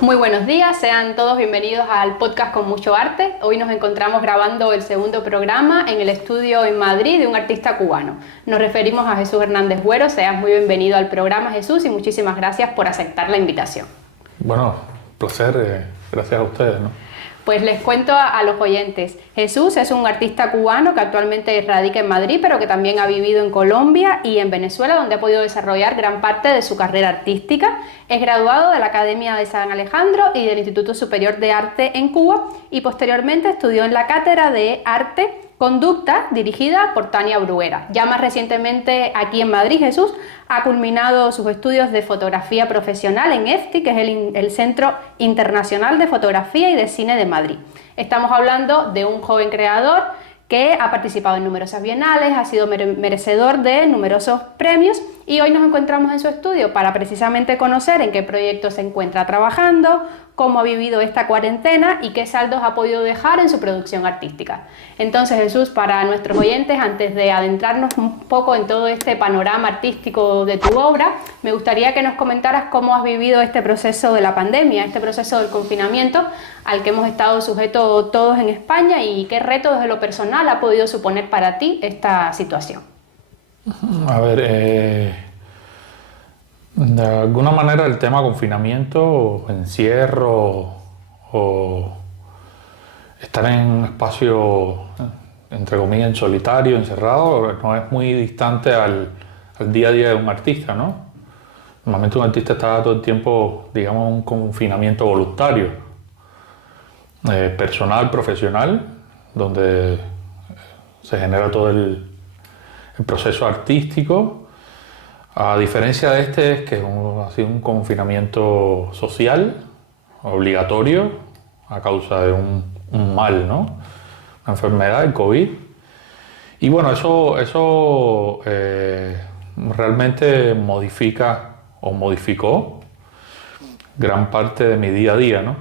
Muy buenos días, sean todos bienvenidos al podcast Con Mucho Arte. Hoy nos encontramos grabando el segundo programa en el estudio en Madrid de un artista cubano. Nos referimos a Jesús Hernández Güero. Seas muy bienvenido al programa, Jesús, y muchísimas gracias por aceptar la invitación. Bueno, placer, gracias a ustedes, ¿no? Pues les cuento a los oyentes. Jesús es un artista cubano que actualmente radica en Madrid, pero que también ha vivido en Colombia y en Venezuela, donde ha podido desarrollar gran parte de su carrera artística. Es graduado de la Academia de San Alejandro y del Instituto Superior de Arte en Cuba y posteriormente estudió en la Cátedra de Arte Conducta, dirigida por Tania Bruguera. Ya más recientemente aquí en Madrid, Jesús ha culminado sus estudios de fotografía profesional en EFTI, que es el Centro Internacional de Fotografía y de Cine de Madrid. Estamos hablando de un joven creador que ha participado en numerosas bienales, ha sido merecedor de numerosos premios y hoy nos encontramos en su estudio para precisamente conocer en qué proyectos se encuentra trabajando, cómo ha vivido esta cuarentena y qué saldos ha podido dejar en su producción artística. Entonces, Jesús, para nuestros oyentes, antes de adentrarnos un poco en todo este panorama artístico de tu obra, me gustaría que nos comentaras cómo has vivido este proceso de la pandemia, este proceso del confinamiento al que hemos estado sujetos todos en España y qué reto desde lo personal ha podido suponer para ti esta situación. A ver, de alguna manera el tema confinamiento, encierro o estar en un espacio, entre comillas, en solitario, encerrado, no es muy distante al día a día de un artista, ¿no? Normalmente un artista está todo el tiempo, digamos, en un confinamiento voluntario, personal, profesional, donde se genera todo el proceso artístico. A diferencia de este, es que ha sido un confinamiento social, obligatorio, a causa de un mal, ¿no? Una enfermedad, el COVID. Y bueno, eso realmente modifica o modificó gran parte de mi día a día, ¿no?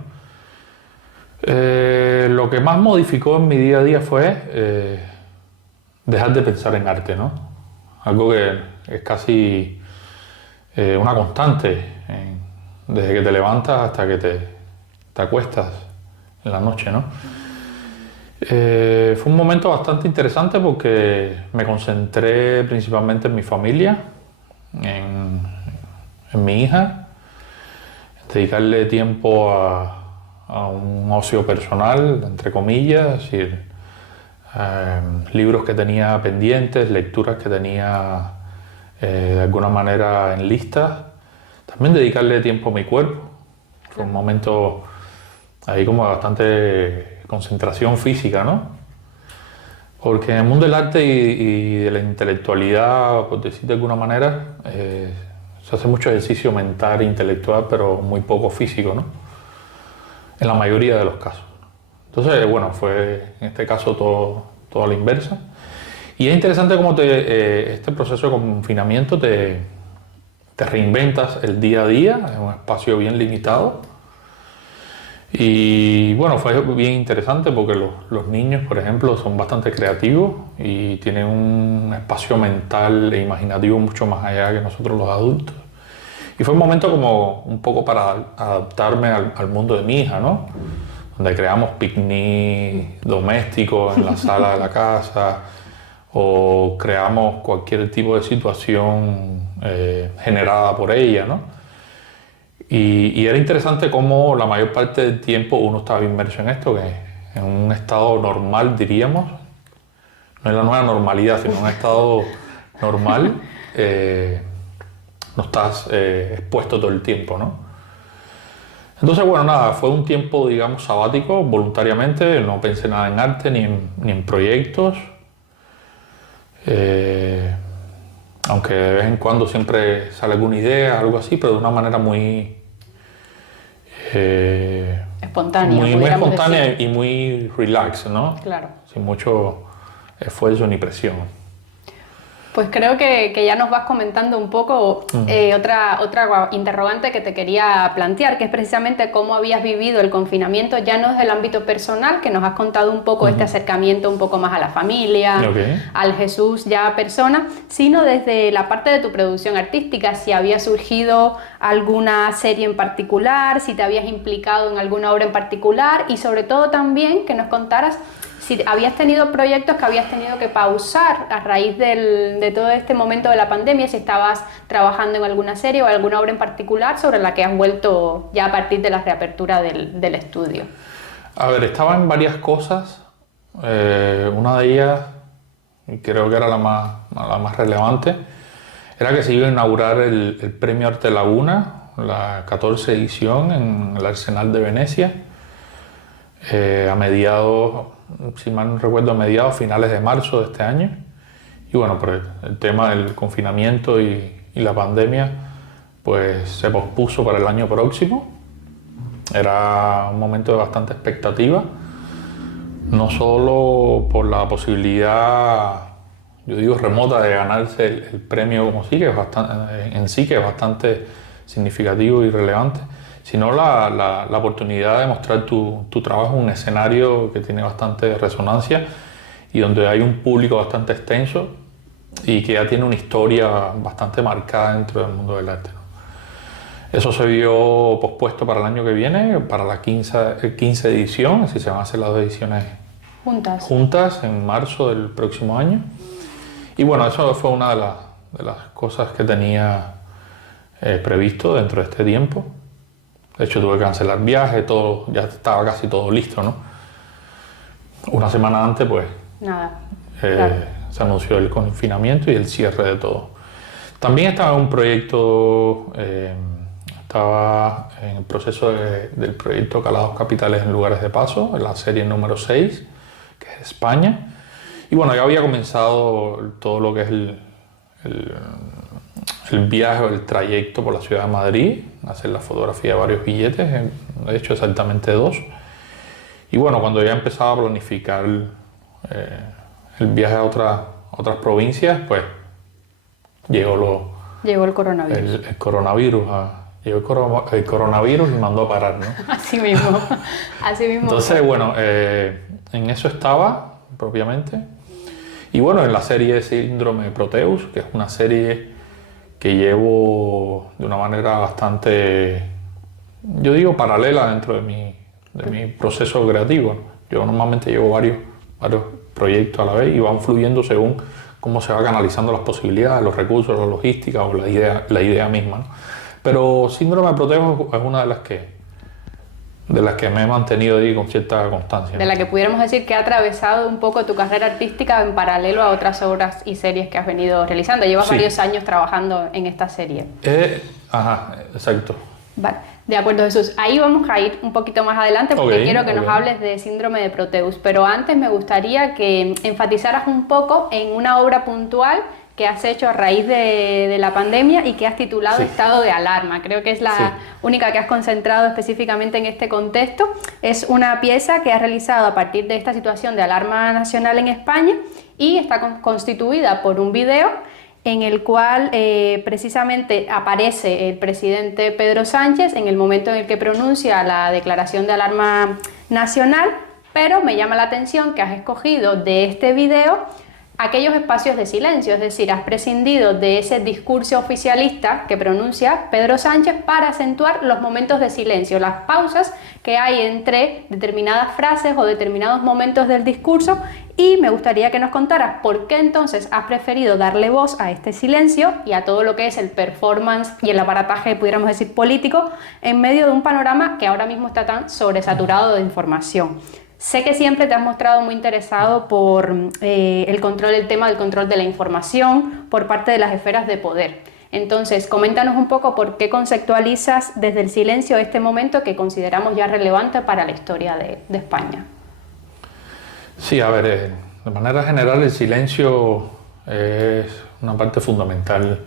Lo que más modificó en mi día a día fue dejar de pensar en arte, ¿no? Algo que es casi una constante desde que te levantas hasta que te acuestas en la noche, ¿no? Fue un momento bastante interesante porque me concentré principalmente en mi familia, en mi hija, dedicarle tiempo a un ocio personal, entre comillas, es decir, libros que tenía pendientes, lecturas que tenía de alguna manera en lista. También dedicarle tiempo a mi cuerpo. Fue un momento ahí como bastante concentración física, ¿no? Porque en el mundo del arte y de la intelectualidad, por decir de alguna manera, se hace mucho ejercicio mental e intelectual, pero muy poco físico, ¿no? En la mayoría de los casos. Entonces, bueno, fue en este caso todo a la inversa. Y es interesante cómo este proceso de confinamiento te reinventas el día a día en un espacio bien limitado. Y bueno, fue bien interesante porque los niños, por ejemplo, son bastante creativos y tienen un espacio mental e imaginativo mucho más allá que nosotros los adultos. Y fue un momento como un poco para adaptarme al mundo de mi hija, ¿no? Donde creamos picnic domésticos en la sala de la casa o creamos cualquier tipo de situación generada por ella, ¿no? Y era interesante cómo la mayor parte del tiempo uno estaba inmerso en esto, que en un estado normal, diríamos, no es la nueva normalidad, sino un estado normal, no estás expuesto todo el tiempo, ¿no? Entonces, bueno, nada, fue un tiempo, digamos, sabático, voluntariamente, no pensé nada en arte ni en proyectos, aunque de vez en cuando siempre sale alguna idea, algo así, pero de una manera muy espontánea, muy espontánea decir. y muy relax, ¿no? Claro. Sin mucho esfuerzo ni presión. Pues creo que ya nos vas comentando un poco otra interrogante que te quería plantear, que es precisamente cómo habías vivido el confinamiento, ya no desde el ámbito personal, que nos has contado un poco este acercamiento un poco más a la familia, al Jesús ya persona, sino desde la parte de tu producción artística, si había surgido alguna serie en particular, si te habías implicado en alguna obra en particular y sobre todo también que nos contaras si habías tenido proyectos que habías tenido que pausar a raíz de todo este momento de la pandemia, si estabas trabajando en alguna serie o alguna obra en particular sobre la que has vuelto ya a partir de la reapertura del estudio. A ver, estaba en varias cosas. Una de ellas, y creo que era la más relevante, era que se iba a inaugurar el Premio Arte Laguna, la 14 edición en el Arsenal de Venecia, a mediados, si mal no recuerdo, a mediados finales de marzo de este año. Y bueno, por el tema del confinamiento y la pandemia, pues se pospuso para el año próximo. Era un momento de bastante expectativa, no solo por la posibilidad, yo digo, remota de ganarse el premio como sí, que es bastante significativo y relevante, sino la oportunidad de mostrar tu trabajo en un escenario que tiene bastante resonancia y donde hay un público bastante extenso y que ya tiene una historia bastante marcada dentro del mundo del arte, ¿no? Eso se vio pospuesto para el año que viene, para la 15 edición, así se van a hacer las dos ediciones juntas en marzo del próximo año. Y bueno, eso fue una de las cosas que tenía previsto dentro de este tiempo. De hecho, tuve que cancelar viajes, todo, ya estaba casi todo listo, ¿no? Una semana antes, pues, claro, se anunció el confinamiento y el cierre de todo. También estaba en un proyecto, estaba en el proceso del proyecto Calados Capitales en Lugares de Paso, en la serie número 6, que es de España. Y bueno, ya había comenzado todo lo que es el viaje o el trayecto por la ciudad de Madrid, hacer la fotografía de varios billetes, de hecho exactamente 2. Y bueno, cuando ya empezaba a planificar el viaje a otras provincias, pues llegó el coronavirus. Llegó el coronavirus y mandó a parar, ¿no? Así mismo. Entonces, bueno, en eso estaba propiamente. Y bueno, en la serie Síndrome de Proteus, que es una serie que llevo de una manera bastante, yo digo, paralela dentro de mi proceso creativo, ¿no? Yo normalmente llevo varios proyectos a la vez y van fluyendo según cómo se va canalizando las posibilidades, los recursos, la logística o la idea misma, ¿no? Pero Síndrome de Proteus es una de las que me he mantenido ahí con cierta constancia, ¿no? De la que pudiéramos decir que ha atravesado un poco tu carrera artística en paralelo a otras obras y series que has venido realizando. Llevas varios años trabajando en esta serie. Exacto. Vale, de acuerdo, Jesús. Ahí vamos a ir un poquito más adelante porque quiero que nos hables de Síndrome de Proteus. Pero antes me gustaría que enfatizaras un poco en una obra puntual que has hecho a raíz de la pandemia y que has titulado Estado de Alarma. Creo que es la única que has concentrado específicamente en este contexto. Es una pieza que has realizado a partir de esta situación de alarma nacional en España y está constituida por un video en el cual precisamente aparece el presidente Pedro Sánchez en el momento en el que pronuncia la declaración de alarma nacional, pero me llama la atención que has escogido de este video aquellos espacios de silencio, es decir, has prescindido de ese discurso oficialista que pronuncia Pedro Sánchez para acentuar los momentos de silencio, las pausas que hay entre determinadas frases o determinados momentos del discurso, y me gustaría que nos contaras por qué entonces has preferido darle voz a este silencio y a todo lo que es el performance y el aparataje, pudiéramos decir, político, en medio de un panorama que ahora mismo está tan sobresaturado de información. Sé que siempre te has mostrado muy interesado por el tema del control de la información por parte de las esferas de poder. Entonces, coméntanos un poco por qué conceptualizas desde el silencio este momento que consideramos ya relevante para la historia de España. Sí, a ver, de manera general el silencio es una parte fundamental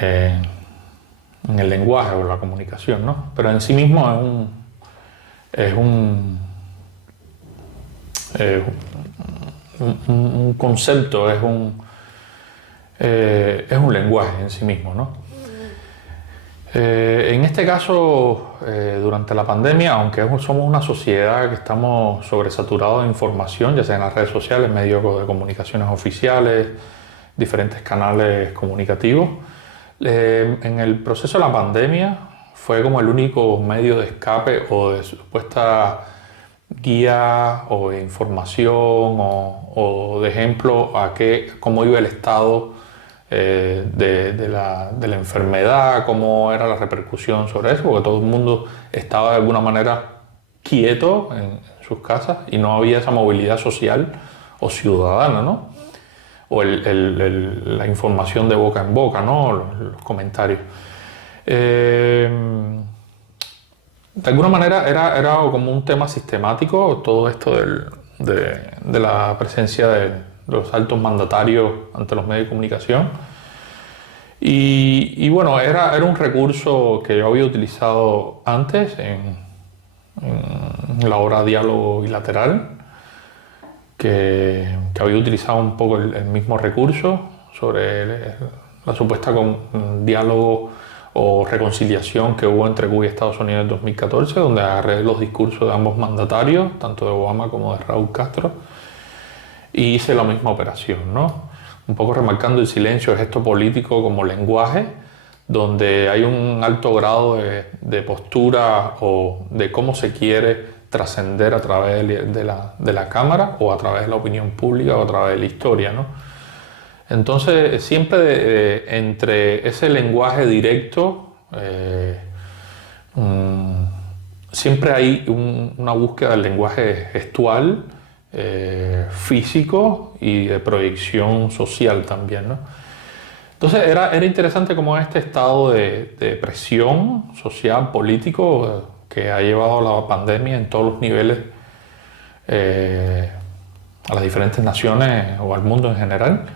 en el lenguaje o la comunicación, ¿no? Pero en sí mismo es un concepto, es es un lenguaje en sí mismo, ¿no? En este caso, durante la pandemia, aunque somos una sociedad que estamos sobresaturados de información, ya sea en las redes sociales, medios de comunicaciones oficiales, diferentes canales comunicativos, en el proceso de la pandemia fue como el único medio de escape o de supuesta guía o de información o de ejemplo a cómo iba el estado de la enfermedad, cómo era la repercusión sobre eso, porque todo el mundo estaba de alguna manera quieto en sus casas y no había esa movilidad social o ciudadana, ¿no? O la información de boca en boca, ¿no? Los comentarios. De alguna manera era como un tema sistemático todo esto de la presencia de los altos mandatarios ante los medios de comunicación. Y bueno, era un recurso que yo había utilizado antes en la obra Diálogo Bilateral, que había utilizado un poco el mismo recurso sobre la supuesta diálogo o reconciliación que hubo entre Cuba y Estados Unidos en 2014, donde agarré los discursos de ambos mandatarios, tanto de Obama como de Raúl Castro, y hice la misma operación, ¿no? Un poco remarcando el silencio, el gesto político como lenguaje, donde hay un alto grado de postura o de cómo se quiere trascender a través de la cámara o a través de la opinión pública o a través de la historia, ¿no? Entonces, siempre entre ese lenguaje directo, siempre hay una búsqueda del lenguaje gestual, físico y de proyección social también, ¿no? Entonces era interesante como este estado de presión social, político, que ha llevado la pandemia en todos los niveles a las diferentes naciones o al mundo en general,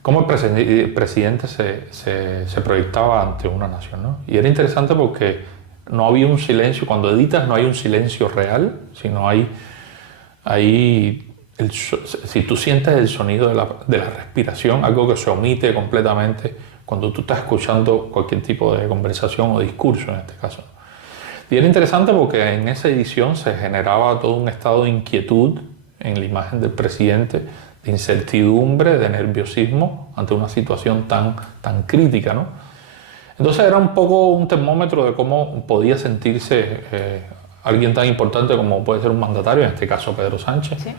cómo el presidente se proyectaba ante una nación, ¿no? Y era interesante porque no había un silencio, cuando editas no hay un silencio real, sino si tú sientes el sonido de la respiración, algo que se omite completamente cuando tú estás escuchando cualquier tipo de conversación o discurso en este caso. Y era interesante porque en esa edición se generaba todo un estado de inquietud en la imagen del presidente, de incertidumbre, de nerviosismo ante una situación tan crítica, ¿no? Entonces era un poco un termómetro de cómo podía sentirse alguien tan importante como puede ser un mandatario, en este caso Pedro Sánchez, ¿sí?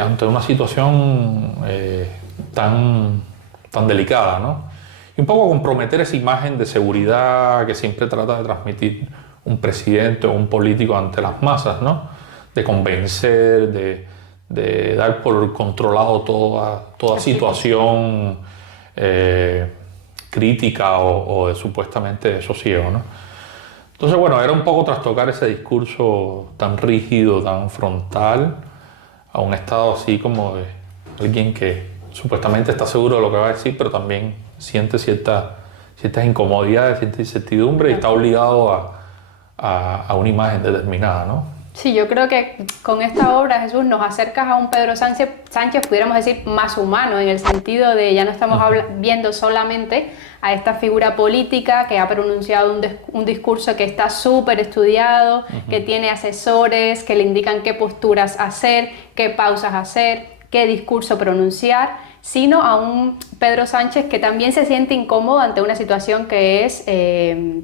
Ante una situación tan delicada, ¿no? Y un poco comprometer esa imagen de seguridad que siempre trata de transmitir un presidente o un político ante las masas, ¿no? De convencer, de dar por controlado toda situación crítica o de supuestamente de sosiego, ¿no? Entonces, bueno, era un poco trastocar ese discurso tan rígido, tan frontal, a un estado así como de alguien que supuestamente está seguro de lo que va a decir, pero también siente ciertas incomodidades, cierta incertidumbre y está obligado a una imagen determinada, ¿no? Sí, yo creo que con esta obra, Jesús, nos acercas a un Pedro Sánchez, pudiéramos decir, más humano, en el sentido de ya no estamos viendo solamente a esta figura política que ha pronunciado un discurso que está súper estudiado, que tiene asesores que le indican qué posturas hacer, qué pausas hacer, qué discurso pronunciar, sino a un Pedro Sánchez que también se siente incómodo ante una situación que es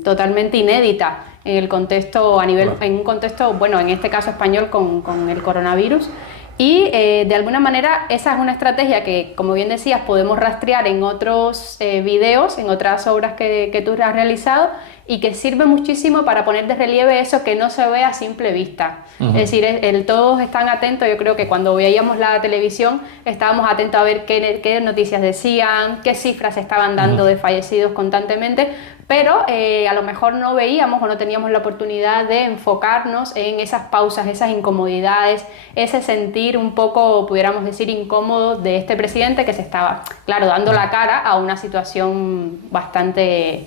totalmente inédita en el contexto, en un contexto, bueno, en este caso español con el coronavirus. Y de alguna manera esa es una estrategia que, como bien decías, podemos rastrear en otros videos, en otras obras que tú has realizado, y que sirve muchísimo para poner de relieve eso que no se ve a simple vista. Es decir, todos están atentos. Yo creo que cuando veíamos la televisión estábamos atentos a ver qué noticias decían, qué cifras estaban dando de fallecidos constantemente, pero a lo mejor no veíamos o no teníamos la oportunidad de enfocarnos en esas pausas, esas incomodidades, ese sentir un poco, pudiéramos decir, incómodo de este presidente que se estaba, claro, dando la cara a una situación bastante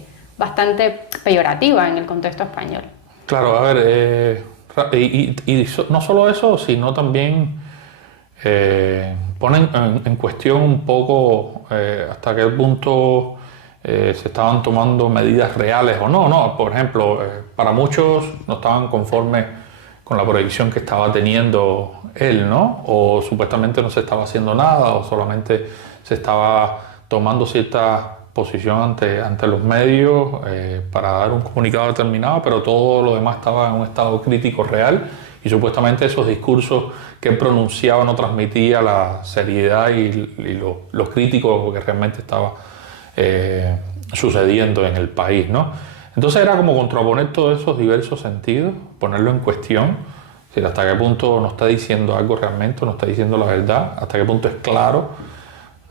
peyorativa en el contexto español. Claro, a ver, y no solo eso, sino también pone en cuestión un poco hasta qué punto se estaban tomando medidas reales o no. No, por ejemplo, para muchos no estaban conformes con la proyección que estaba teniendo él, ¿no? O supuestamente no se estaba haciendo nada, o solamente se estaba tomando cierta posición ante los medios para dar un comunicado determinado, pero todo lo demás estaba en un estado crítico real, y supuestamente esos discursos que él pronunciaba no transmitía la seriedad y lo crítico que realmente estaba sucediendo en el país, ¿no? Entonces era como contraponer todos esos diversos sentidos, ponerlo en cuestión, es decir, hasta qué punto nos está diciendo algo realmente, nos está diciendo la verdad, hasta qué punto es claro,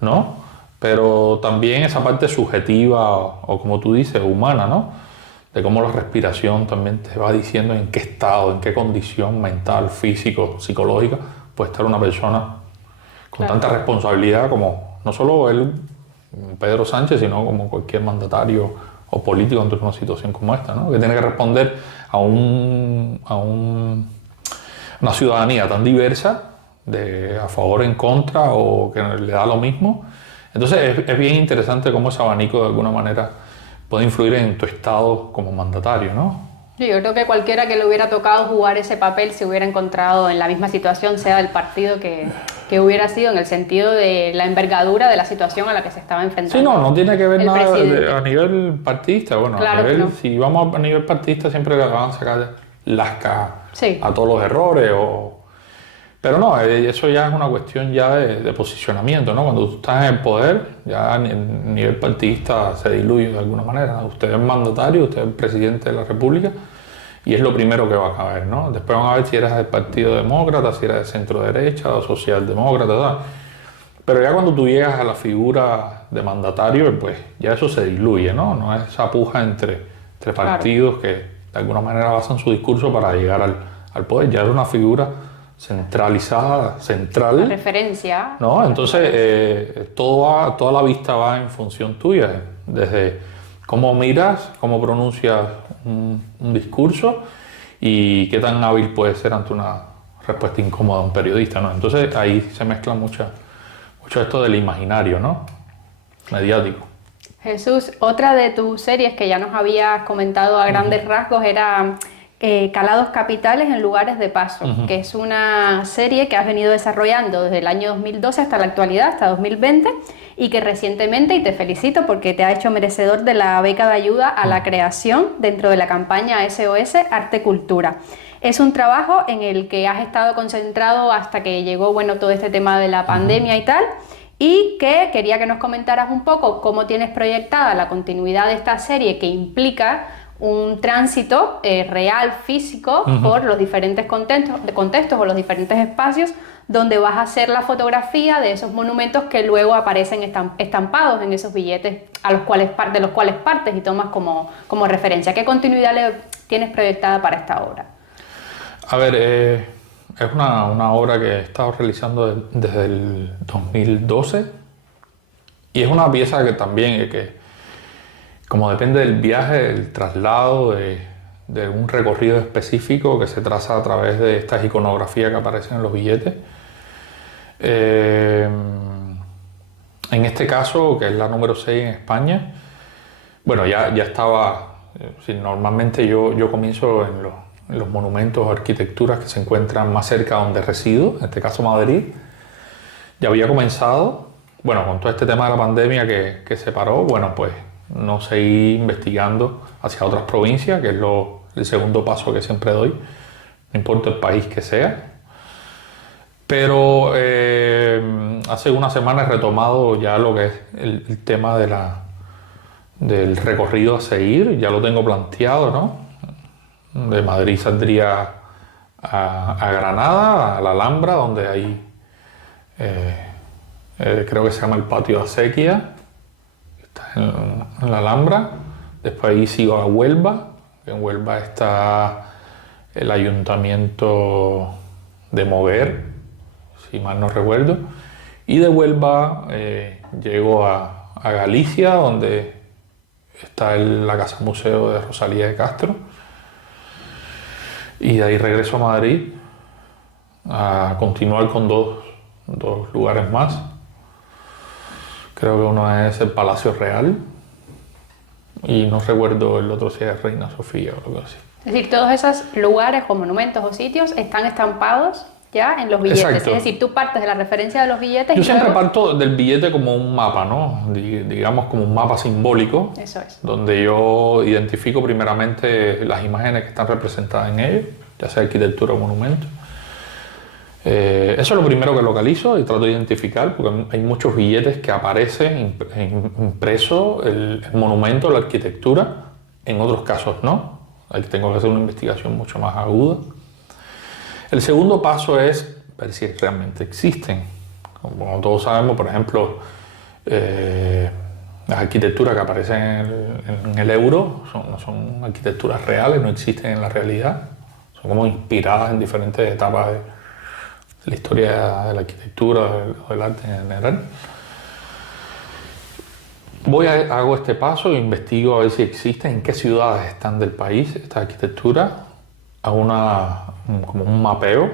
¿no? Pero también esa parte subjetiva o como tú dices, humana, ¿no? De cómo la respiración también te va diciendo en qué estado, en qué condición mental, físico, psicológica puede estar una persona con tanta responsabilidad como no solo él, Pedro Sánchez, sino como cualquier mandatario o político ante una situación como esta, ¿no? Que tiene que responder a una ciudadanía tan diversa, a favor, en contra, o que le da lo mismo. Entonces es bien interesante cómo ese abanico de alguna manera puede influir en tu estado como mandatario, ¿no? Sí, yo creo que cualquiera que le hubiera tocado jugar ese papel se hubiera encontrado en la misma situación, sea del partido que hubiera sido, en el sentido de la envergadura de la situación a la que se estaba enfrentando. Sí, no tiene que ver el nada a nivel partidista. Bueno, claro, a nivel, no. Si vamos a nivel partidista siempre le van a sacar lasca Sí. a todos los errores. Pero no, eso ya es una cuestión ya de posicionamiento, ¿no? Cuando tú estás en el poder, ya a nivel partidista se diluye de alguna manera. Usted es mandatario, usted es presidente de la República, y es lo primero que va a caber, ¿no? Después van a ver si eres del Partido Demócrata, si eres de centro derecha o socialdemócrata, ¿sabes? Pero ya cuando tú llegas a la figura de mandatario, pues ya eso se diluye, ¿no? No es esa puja entre partidos que de alguna manera basan su discurso para llegar al poder. Ya es una figura centralizada, central. La referencia. ¿No? Entonces, toda la vista va en función tuya, desde cómo miras, cómo pronuncias un discurso y qué tan hábil puedes ser ante una respuesta incómoda de un periodista, ¿no? Entonces ahí se mezcla mucho esto del imaginario, ¿no? Mediático. Jesús, otra de tus series que ya nos habías comentado a grandes rasgos era Calados Capitales en Lugares de Paso, que es una serie que has venido desarrollando desde el año 2012 hasta la actualidad, hasta 2020, y que recientemente, y te felicito porque te ha hecho merecedor de la beca de ayuda a la creación dentro de la campaña SOS Arte Cultura. Es un trabajo en el que has estado concentrado hasta que llegó, bueno, todo este tema de la pandemia y tal, y que quería que nos comentaras un poco cómo tienes proyectada la continuidad de esta serie, que implica un tránsito real, físico, por los diferentes contextos o los diferentes espacios donde vas a hacer la fotografía de esos monumentos que luego aparecen estampados en esos billetes de los cuales partes y tomas como referencia. ¿Qué continuidad tienes proyectada para esta obra? A ver, es una obra que he estado realizando desde el 2012, y es una pieza que también, como depende del viaje, el traslado de un recorrido específico que se traza a través de estas iconografías que aparecen en los billetes. En este caso, que es la número 6 en España, bueno, ya estaba, normalmente yo comienzo en los monumentos o arquitecturas que se encuentran más cerca de donde resido, en este caso Madrid. Ya había comenzado, bueno, con todo este tema de la pandemia que se paró, bueno, pues no seguí investigando hacia otras provincias, que es el segundo paso que siempre doy, no importa el país que sea. Pero hace una semana he retomado ya lo que es el tema del recorrido a seguir, ya lo tengo planteado, ¿no? De Madrid saldría a Granada, a la Alhambra, donde hay, creo que se llama el Patio de Acequia, está en la Alhambra. Después ahí sigo a Huelva, en Huelva está el Ayuntamiento de Moguer, si mal no recuerdo, y de Huelva llego a Galicia, donde está la Casa Museo de Rosalía de Castro, y de ahí regreso a Madrid a continuar con dos dos lugares más. Creo que uno es el Palacio Real y no recuerdo el otro si es Reina Sofía o algo así. Es decir, todos esos lugares o monumentos o sitios están estampados ya en los billetes. Exacto. Es decir, tú partes de la referencia de los billetes Yo y siempre luego... parto del billete como un mapa, ¿no? Digamos como un mapa simbólico. Eso es. Donde yo identifico primeramente las imágenes que están representadas en ellos, ya sea arquitectura o monumento. Eso es lo primero que localizo y trato de identificar, porque hay muchos billetes que aparece impreso el monumento, la arquitectura, en otros casos no. Ahí tengo que hacer una investigación mucho más aguda. El segundo paso es ver si realmente existen. Como todos sabemos, por ejemplo, las arquitecturas que aparecen en el euro son arquitecturas reales, no existen en la realidad. Son como inspiradas en diferentes etapas de la historia de la arquitectura, del arte en general. Hago este paso e investigo a ver si existen, en qué ciudades están del país esta arquitectura. Hago como un mapeo,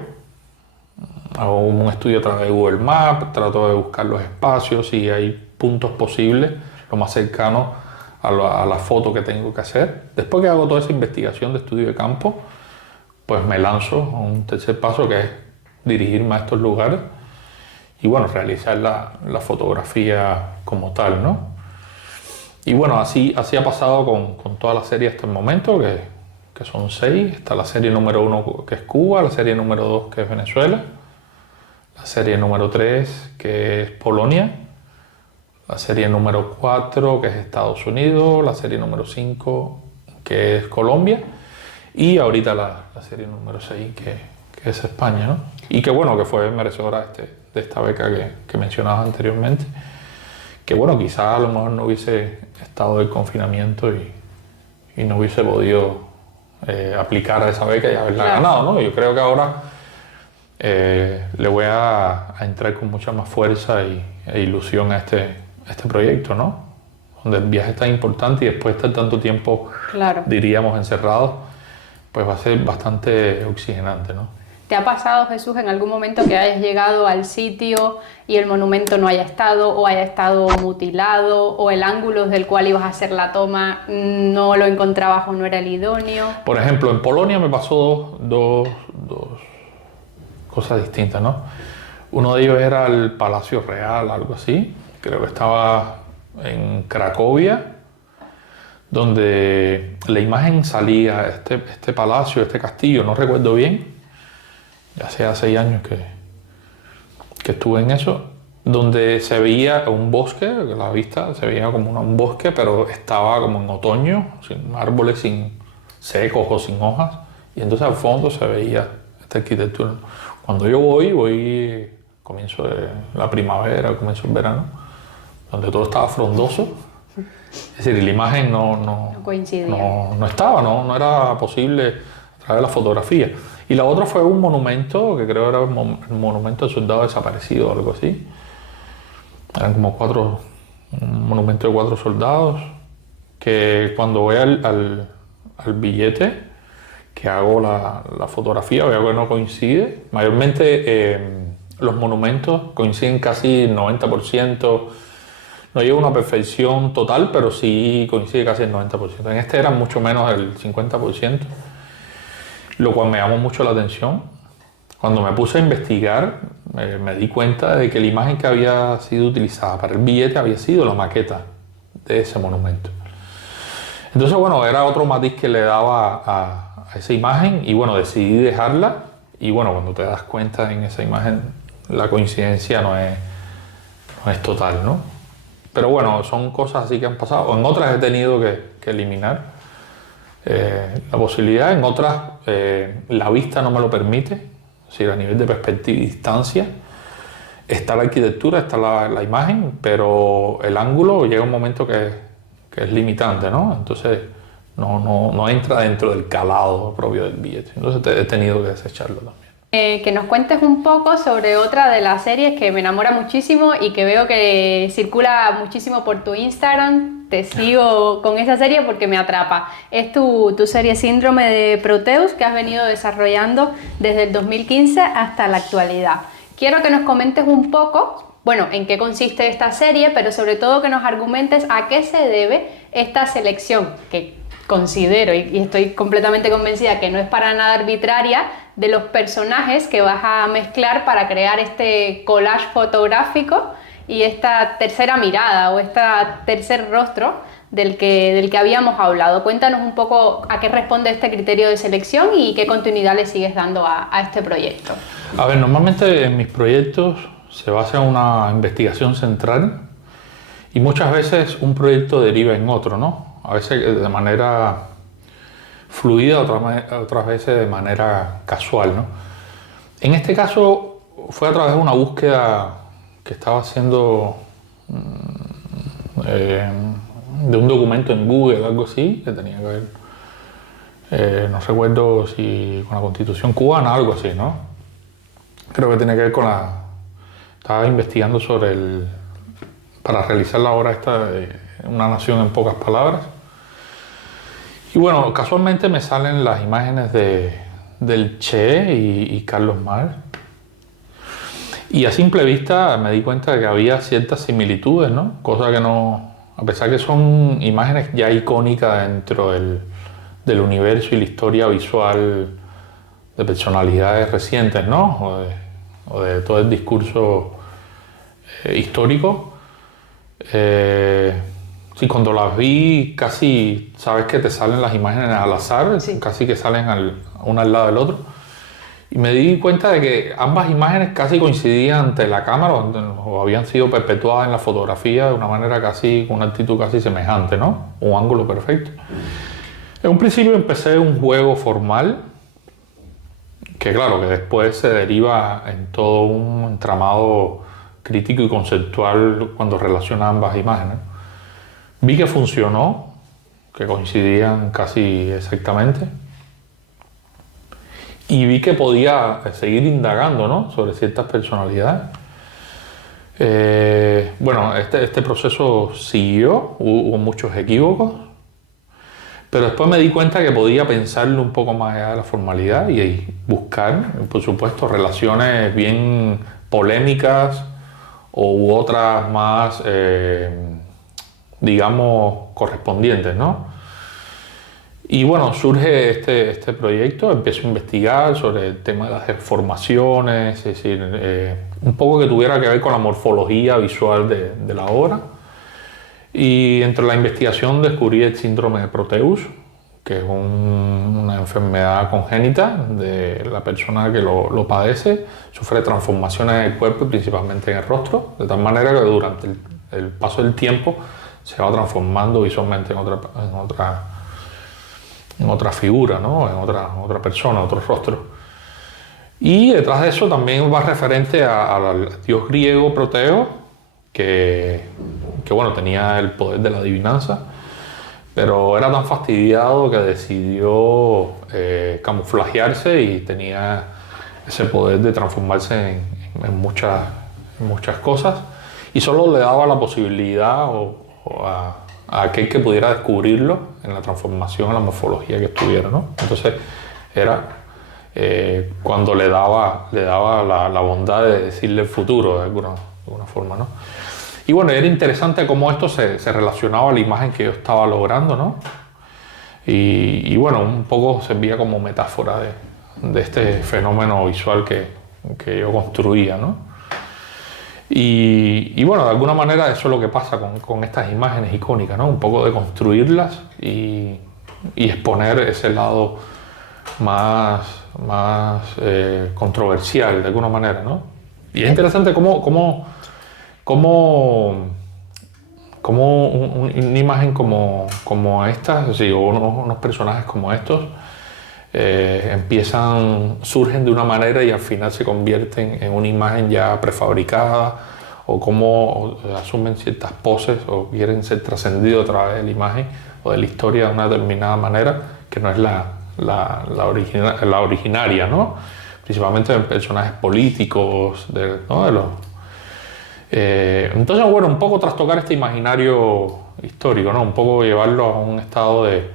hago un estudio a través de Google Maps, trato de buscar los espacios, si hay puntos posibles, lo más cercano a la foto que tengo que hacer. Después que hago toda esa investigación de estudio de campo, pues me lanzo a un tercer paso, que es dirigirme a estos lugares y bueno, realizar la fotografía como tal, ¿no? Y bueno, así ha pasado con toda la serie hasta el momento, que son 6. Está la serie número 1, que es Cuba, la serie número 2, que es Venezuela, la serie número 3, que es Polonia, la serie número 4, que es Estados Unidos, la serie número 5, que es Colombia, y ahorita la serie número 6, que es España, ¿no? Y que bueno, que fue merecedora de esta beca que mencionabas anteriormente, que bueno, quizás a lo mejor no hubiese estado el confinamiento y no hubiese podido aplicar a esa beca y haberla ganado, ¿no? Yo creo que ahora le voy a entrar con mucha más fuerza e ilusión a este proyecto, ¿no? Donde el viaje es tan importante y después de estar tanto tiempo, diríamos, encerrados, pues va a ser bastante oxigenante, ¿no? ¿Te ha pasado, Jesús, en algún momento que hayas llegado al sitio y el monumento no haya estado o haya estado mutilado o el ángulo desde el cual ibas a hacer la toma no lo encontrabas o no era el idóneo? Por ejemplo, en Polonia me pasó dos cosas distintas, ¿no? Uno de ellos era el Palacio Real, algo así. Creo que estaba en Cracovia, donde la imagen salía, este palacio, este castillo, no recuerdo bien, ya hace 6 años que estuve en eso, donde se veía un bosque, la vista se veía como un bosque, pero estaba como en otoño, sin árboles, sin secos o sin hojas, y entonces al fondo se veía esta arquitectura. Cuando yo voy comienzo de la primavera, comienzo el verano, donde todo estaba frondoso, es decir, la imagen no coincidía. No estaba, no era posible a través de la fotografía. Y la otra fue un monumento, que creo era el monumento del soldado desaparecido o algo así. Eran como un monumento de 4 soldados, que cuando voy al billete, que hago la fotografía, veo que no coincide. Mayormente los monumentos coinciden casi el 90%, no llega a una perfección total, pero sí coincide casi el 90%. En este era mucho menos del 50%. Lo cual me llamó mucho la atención. Cuando me puse a investigar, me di cuenta de que la imagen que había sido utilizada para el billete había sido la maqueta de ese monumento. Entonces, bueno, era otro matiz que le daba a esa imagen y bueno, decidí dejarla y bueno, cuando te das cuenta en esa imagen, la coincidencia no es total, ¿no? Pero bueno, son cosas así que han pasado. En otras he tenido que eliminar la posibilidad, en otras la vista no me lo permite, es decir, a nivel de perspectiva y distancia está la arquitectura, está la imagen, pero el ángulo llega un momento que es limitante, ¿no? Entonces no entra dentro del calado propio del billete, entonces he tenido que desecharlo también. Que nos cuentes un poco sobre otra de las series que me enamora muchísimo y que veo que circula muchísimo por tu Instagram. Te sigo con esa serie porque me atrapa. Es tu serie Síndrome de Proteus, que has venido desarrollando desde el 2015 hasta la actualidad. quiero que nos comentes un poco, bueno, en qué consiste esta serie, pero sobre todo que nos argumentes a qué se debe esta selección, que considero y estoy completamente convencida que no es para nada arbitraria, de los personajes que vas a mezclar para crear este collage fotográfico y esta tercera mirada o este tercer rostro del que habíamos hablado. Cuéntanos un poco a qué responde este criterio de selección y qué continuidad le sigues dando a este proyecto. A ver, normalmente en mis proyectos se basa en una investigación central y muchas veces un proyecto deriva en otro, ¿no? A veces de manera fluida, otras veces de manera casual, ¿no? En este caso fue a través de una búsqueda que estaba haciendo de un documento en Google, algo así, que tenía que ver, no recuerdo si con la Constitución cubana, algo así, ¿no? Creo que tiene que ver con estaba investigando para realizar la obra esta de Una nación en pocas palabras. Y bueno, casualmente me salen las imágenes del Che y Carlos Marx. Y a simple vista me di cuenta de que había ciertas similitudes, ¿no? Cosa que no, a pesar que son imágenes ya icónicas dentro del universo y la historia visual de personalidades recientes, ¿no? O de todo el discurso histórico. Sí, cuando las vi, casi sabes que te salen las imágenes al azar, sí. Casi que salen una al lado del otro. Y me di cuenta de que ambas imágenes casi coincidían ante la cámara o habían sido perpetuadas en la fotografía de una manera casi, con una actitud casi semejante, ¿no? Un ángulo perfecto. En un principio empecé un juego formal, que claro, que después se deriva en todo un entramado crítico y conceptual cuando relaciona ambas imágenes. Vi que funcionó, que coincidían casi exactamente. Y vi que podía seguir indagando, ¿no? Sobre ciertas personalidades. Bueno, este proceso siguió, hubo muchos equívocos, pero después me di cuenta que podía pensarlo un poco más allá de la formalidad y buscar, por supuesto, relaciones bien polémicas u otras más, digamos, correspondientes, ¿no? Y bueno, surge este proyecto, empiezo a investigar sobre el tema de las deformaciones, es decir, un poco que tuviera que ver con la morfología visual de la obra. Y entre la investigación descubrí el síndrome de Proteus, que es una enfermedad congénita de la persona que lo padece, sufre transformaciones en el cuerpo y principalmente en el rostro, de tal manera que durante el paso del tiempo se va transformando visualmente en otra figura, ¿no? En otra persona, otro rostro. Y detrás de eso también va referente al dios griego Proteo, que bueno, tenía el poder de la adivinanza, pero era tan fastidiado que decidió camuflajearse y tenía ese poder de transformarse en muchas cosas, y solo le daba la posibilidad a aquel que pudiera descubrirlo en la transformación, en la morfología que estuviera, ¿no? Entonces era cuando le daba la bondad de decirle el futuro de alguna forma, ¿no? Y bueno, era interesante cómo esto se relacionaba a la imagen que yo estaba logrando, ¿no? Y bueno, un poco servía como metáfora de este fenómeno visual que yo construía, ¿no? Y bueno, de alguna manera eso es lo que pasa con estas imágenes icónicas, ¿no? Un poco de construirlas y exponer ese lado más controversial de alguna manera, ¿no? Y es interesante cómo una imagen como esta, o sea, unos personajes como estos, surgen de una manera y al final se convierten en una imagen ya prefabricada, o cómo asumen ciertas poses o quieren ser trascendidos a través de la imagen o de la historia de una determinada manera que no es la originaria, ¿no? Principalmente en personajes políticos, ¿no? Entonces, bueno, un poco trastocar este imaginario histórico, ¿no? Un poco llevarlo a un estado de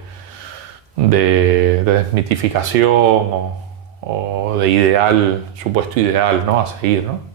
desmitificación o de ideal, supuesto ideal, ¿no? A seguir, ¿no?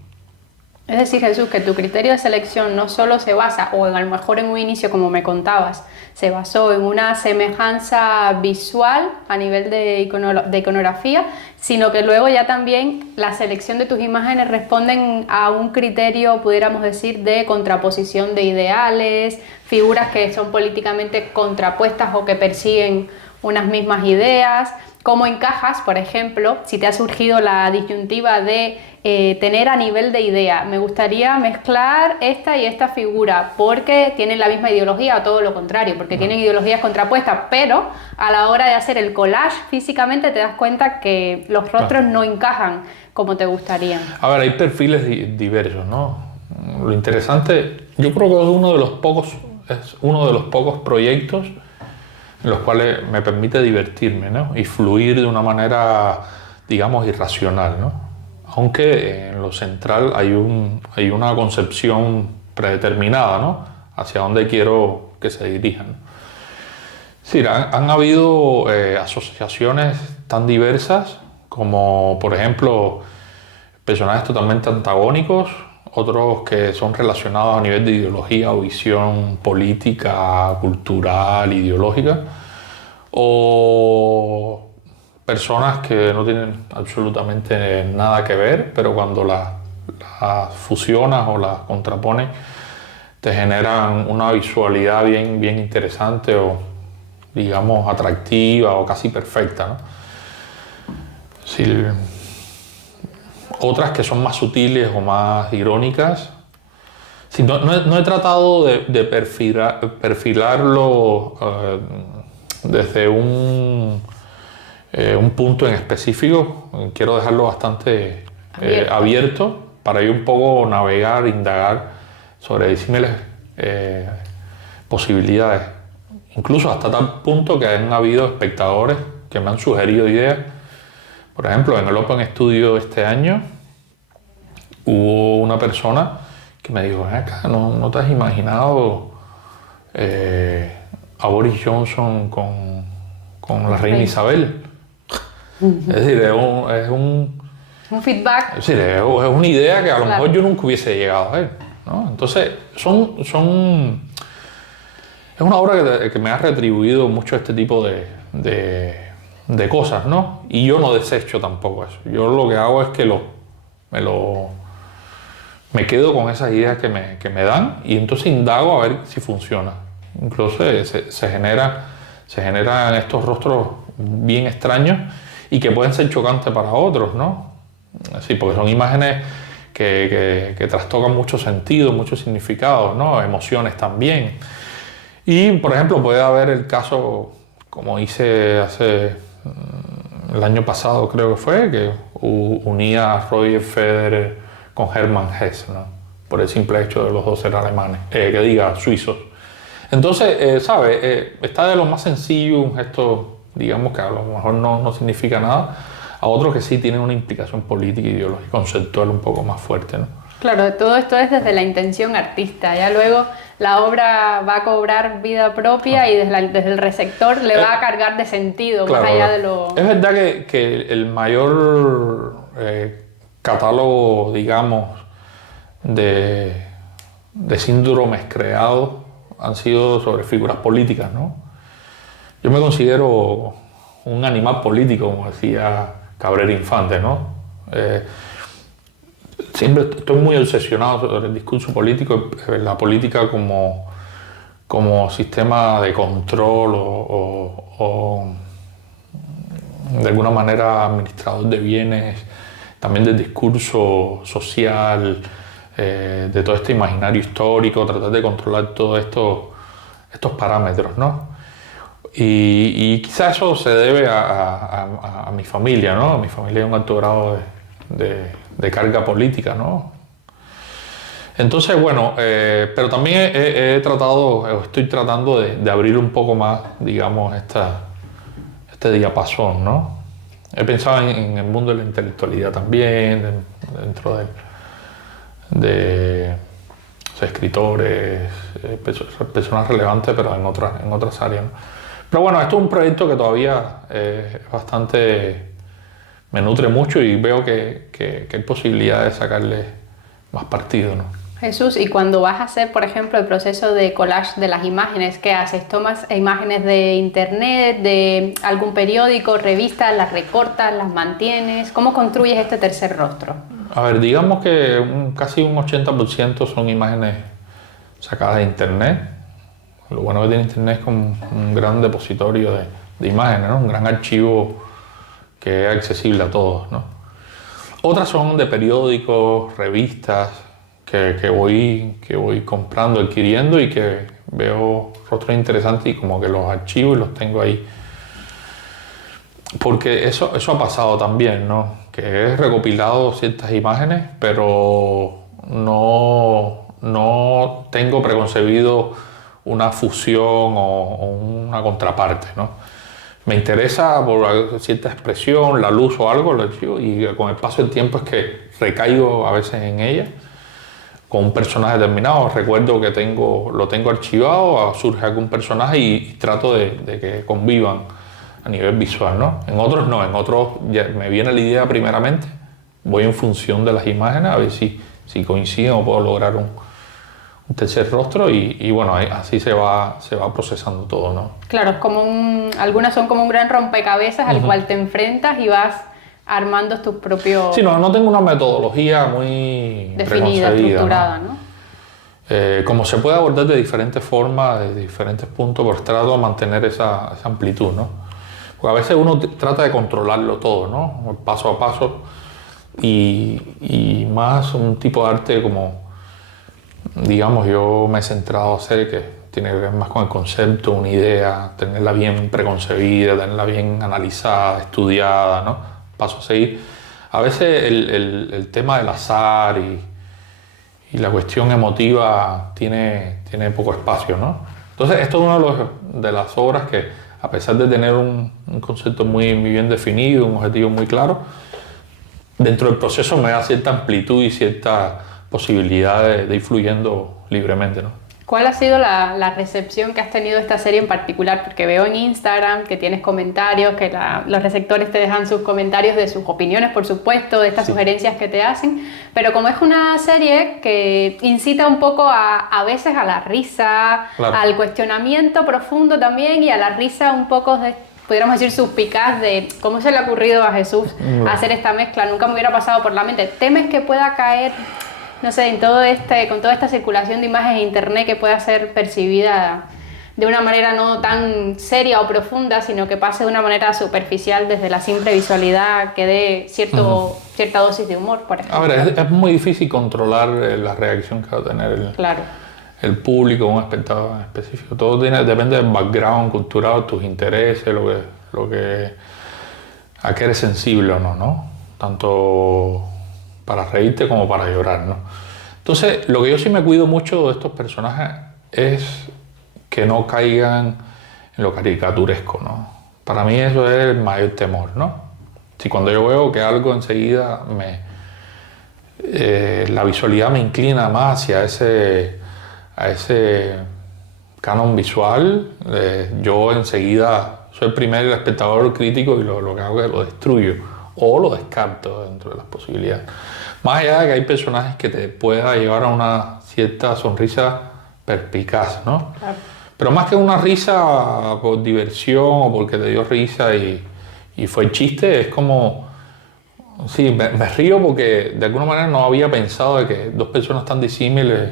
Es decir, Jesús, que tu criterio de selección no solo se basa, o a lo mejor en un inicio, como me contabas, se basó en una semejanza visual a nivel de iconografía, sino que luego ya también la selección de tus imágenes responden a un criterio, pudiéramos decir, de contraposición de ideales, figuras que son políticamente contrapuestas o que persiguen unas mismas ideas. ¿Cómo encajas, por ejemplo, si te ha surgido la disyuntiva de tener a nivel de idea? Me gustaría mezclar esta y esta figura porque tienen la misma ideología o todo lo contrario, porque tienen ideologías contrapuestas, pero a la hora de hacer el collage físicamente te das cuenta que los rostros no encajan como te gustaría. A ver, hay perfiles diversos, ¿no? Lo interesante, yo creo que es uno de los pocos proyectos en los cuales me permite divertirme, ¿no? Y fluir de una manera, digamos, irracional, ¿no? Aunque en lo central hay una concepción predeterminada, ¿no? Hacia dónde quiero que se dirijan. Sí, han habido asociaciones tan diversas como, por ejemplo, personajes totalmente antagónicos, otros que son relacionados a nivel de ideología o visión política, cultural, ideológica, o personas que no tienen absolutamente nada que ver, pero cuando las fusionas o las contrapones te generan una visualidad bien interesante o, digamos, atractiva o casi perfecta, ¿no? Sí, otras que son más sutiles o más irónicas. Sí, no he tratado de perfilarlo desde un punto en específico. Quiero dejarlo bastante abierto para ir un poco navegar, indagar sobre disímiles posibilidades. Incluso hasta tal punto que han habido espectadores que me han sugerido ideas. Por ejemplo, en el Open Studio este año hubo una persona que me dijo, acá, ¿no te has imaginado a Boris Johnson con la reina Isabel? Es decir, es un feedback. Es decir, es una idea que a lo mejor yo nunca hubiese llegado a ver, ¿no? Entonces, es una obra que me ha retribuido mucho este tipo de cosas, ¿no? Y yo no desecho tampoco eso. Yo lo que hago es que me quedo con esas ideas que me dan y entonces indago a ver si funciona. Incluso se generan estos rostros bien extraños y que pueden ser chocantes para otros, ¿no? Sí, porque son imágenes que trastocan muchos sentidos, muchos significados, ¿no? Emociones también. Y, por ejemplo, puede haber el caso, como hice el año pasado, creo que fue, que unía a Roger Federer con Hermann Hesse, ¿no? Por el simple hecho de los dos ser alemanes, suizos. Entonces, está de lo más sencillo, un gesto, digamos, que a lo mejor no significa nada, a otros que sí tienen una implicación política, ideológica, conceptual un poco más fuerte, ¿no? Claro, todo esto es desde la intención artista, ya luego la obra va a cobrar vida propia y desde el receptor le va a cargar de sentido, claro, más allá de lo... Es verdad que el mayor catálogo, digamos, de síndromes creados han sido sobre figuras políticas, ¿no? Yo me considero un animal político, como decía Cabrera Infante, ¿no? Siempre estoy muy obsesionado sobre el discurso político, la política como sistema de control o de alguna manera administrador de bienes, también del discurso social, de todo este imaginario histórico, tratar de controlar todos estos parámetros, ¿no? Y quizás eso se debe a mi familia, ¿no? Mi familia es un alto grado de carga política, ¿no? Entonces, bueno, pero también estoy tratando de abrir un poco más, digamos, este diapasón, ¿no? He pensado en el mundo de la intelectualidad también, dentro de escritores, personas relevantes, pero en otras áreas, ¿no? Pero bueno, esto es un proyecto que todavía es bastante me nutre mucho y veo que hay posibilidad de sacarle más partido, ¿no? Jesús, y cuando vas a hacer, por ejemplo, el proceso de collage de las imágenes, ¿qué haces? ¿Tomas imágenes de internet, de algún periódico, revistas, las recortas, las mantienes? ¿Cómo construyes este tercer rostro? A ver, digamos que casi un 80% son imágenes sacadas de internet. Lo bueno que tiene internet es como un gran depositorio de imágenes, ¿no? Un gran archivo que es accesible a todos, ¿no? Otras son de periódicos, revistas, que voy comprando, adquiriendo y que veo rostros interesantes y como que los archivo y los tengo ahí. Porque eso ha pasado también, ¿no? Que he recopilado ciertas imágenes, pero no tengo preconcebido una fusión o una contraparte, ¿no? Me interesa por cierta expresión, la luz o algo, lo archivo, y con el paso del tiempo es que recaigo a veces en ella con un personaje determinado. Recuerdo que lo tengo archivado, surge algún personaje y trato de que convivan a nivel visual, ¿no? En otros no, en otros ya me viene la idea primeramente, voy en función de las imágenes a ver si coinciden o puedo lograr un tercer rostro y bueno, así se va procesando todo, ¿no? Claro, es como algunas son como un gran rompecabezas al cual te enfrentas y vas armando tus propios... Sí, no tengo una metodología muy definida, estructurada, ¿no? Como se puede abordar de diferentes formas, de diferentes puntos, pero trato de mantener esa amplitud, ¿no? Porque a veces uno trata de controlarlo todo, ¿no? Paso a paso y más un tipo de arte como, digamos, yo me he centrado a hacer que tiene que ver más con el concepto, una idea, tenerla bien preconcebida, tenerla bien analizada, estudiada, ¿no? Paso a seguir. A veces el tema del azar y la cuestión emotiva tiene poco espacio, ¿no? Entonces, esto es una de las obras que, a pesar de tener un concepto muy bien definido, un objetivo muy claro, dentro del proceso me da cierta amplitud y cierta posibilidad de ir fluyendo libremente, ¿no? ¿Cuál ha sido la recepción que has tenido de esta serie en particular? Porque veo en Instagram que tienes comentarios, que los receptores te dejan sus comentarios de sus opiniones, por supuesto, de estas sugerencias que te hacen, pero como es una serie que incita un poco a veces a la risa, claro, al cuestionamiento profundo también y a la risa un poco pudiéramos decir suspicaz de cómo se le ha ocurrido a Jesús hacer esta mezcla, nunca me hubiera pasado por la mente. ¿Temes que pueda caer, no sé, con toda esta circulación de imágenes en internet, que pueda ser percibida de una manera no tan seria o profunda, sino que pase de una manera superficial desde la simple visualidad, que dé cierta dosis de humor, por ejemplo? A ver, es muy difícil controlar la reacción que va a tener el público, un espectador específico. Todo depende del background cultural, tus intereses, a qué eres sensible o no, ¿no? Tanto para reírte como para llorar, ¿no? Entonces, lo que yo sí me cuido mucho de estos personajes es que no caigan en lo caricaturesco, ¿no? Para mí eso es el mayor temor, ¿no? Si cuando yo veo que algo enseguida la visualidad me inclina más hacia ese canon visual, yo enseguida soy el primer espectador crítico y lo que hago es que lo destruyo o lo descarto dentro de las posibilidades. Más allá de que hay personajes que te pueda llevar a una cierta sonrisa perspicaz, ¿no? Claro. Pero más que una risa por diversión o porque te dio risa y fue chiste, es como... Sí, me río porque de alguna manera no había pensado de que dos personas tan disímiles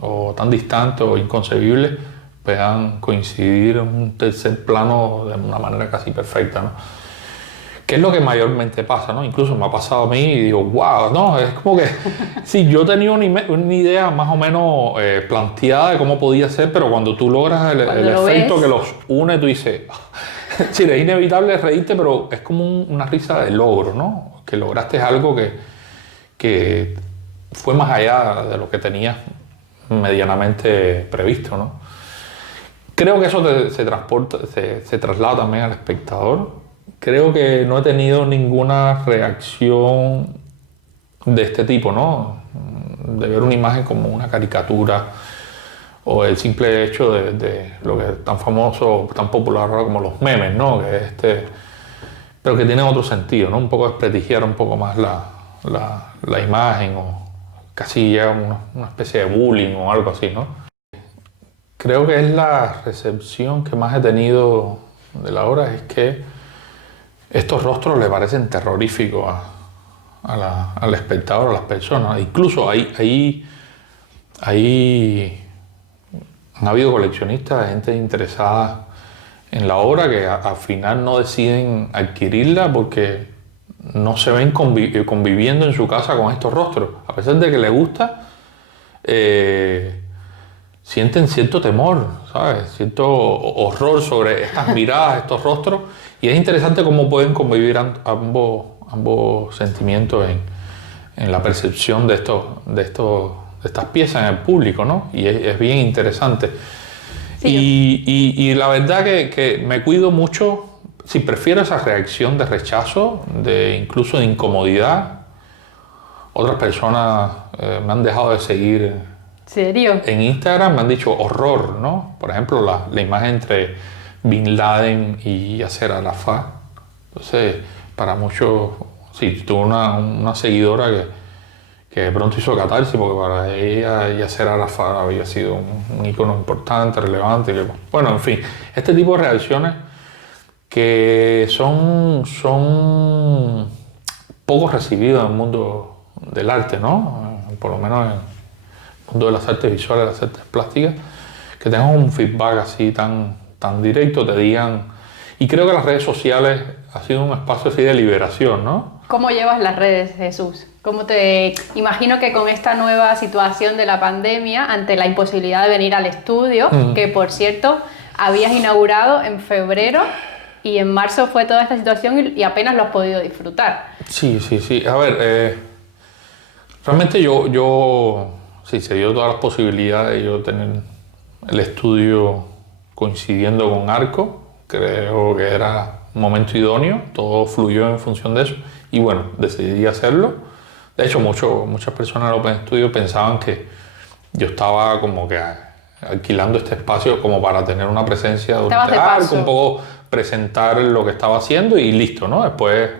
o tan distantes o inconcebibles puedan coincidir en un tercer plano de una manera casi perfecta, ¿no? ¿Qué es lo que mayormente pasa, ¿no? Incluso me ha pasado a mí y digo, wow, no, es como que sí, yo tenía una idea más o menos planteada de cómo podía ser, pero cuando tú logras el efecto que los une, tú dices, sí, es inevitable reírte, pero es como una risa de logro, ¿no? Que lograste algo que fue más allá de lo que tenías medianamente previsto, ¿no? Creo que eso se traslada también al espectador. Creo que no he tenido ninguna reacción de este tipo, ¿no? De ver una imagen como una caricatura o el simple hecho de lo que es tan famoso, tan popular ahora como los memes, ¿no? Que es pero que tienen otro sentido, ¿no? Un poco desprestigiar un poco más la imagen, o casi llega una especie de bullying o algo así, ¿no? Creo que es la recepción que más he tenido de la obra, es que estos rostros le parecen terroríficos al espectador, a las personas. Incluso han habido coleccionistas, gente interesada en la obra, que al final no deciden adquirirla porque no se ven conviviendo en su casa con estos rostros. A pesar de que les gusta, sienten cierto temor, ¿sabes? Cierto horror sobre estas miradas, estos rostros. Y es interesante cómo pueden convivir ambos sentimientos en la percepción de estas piezas en el público, ¿no? Y es bien interesante. Sí. Y la verdad que me cuido mucho, si prefiero esa reacción de rechazo, incluso de incomodidad. Otras personas me han dejado de seguir. ¿Serio? En Instagram me han dicho horror, ¿no? Por ejemplo, la imagen entre Bin Laden y Yasser Arafat. Entonces, para muchos, sí, tuve una seguidora que de pronto hizo catarsis, porque para ella Yasser Arafat había sido un ícono importante, relevante. Bueno, en fin, este tipo de reacciones que son poco recibidas en el mundo del arte, ¿no? Por lo menos en el mundo de las artes visuales, las artes plásticas, que tengan un feedback así tan directo, te digan. Y creo que las redes sociales ha sido un espacio así de liberación, ¿no? ¿Cómo llevas las redes, Jesús? Imagino que con esta nueva situación de la pandemia, ante la imposibilidad de venir al estudio, que por cierto habías inaugurado en febrero y en marzo fue toda esta situación y apenas lo has podido disfrutar. Sí. A ver, realmente yo sí, se dio todas las posibilidades de yo tener el estudio coincidiendo con Arco. Creo que era un momento idóneo, todo fluyó en función de eso. Y bueno, decidí hacerlo. De hecho, muchas personas en Open Studio pensaban que yo estaba como que alquilando este espacio como para tener una presencia durante Arco, un poco presentar lo que estaba haciendo y listo, ¿no? Después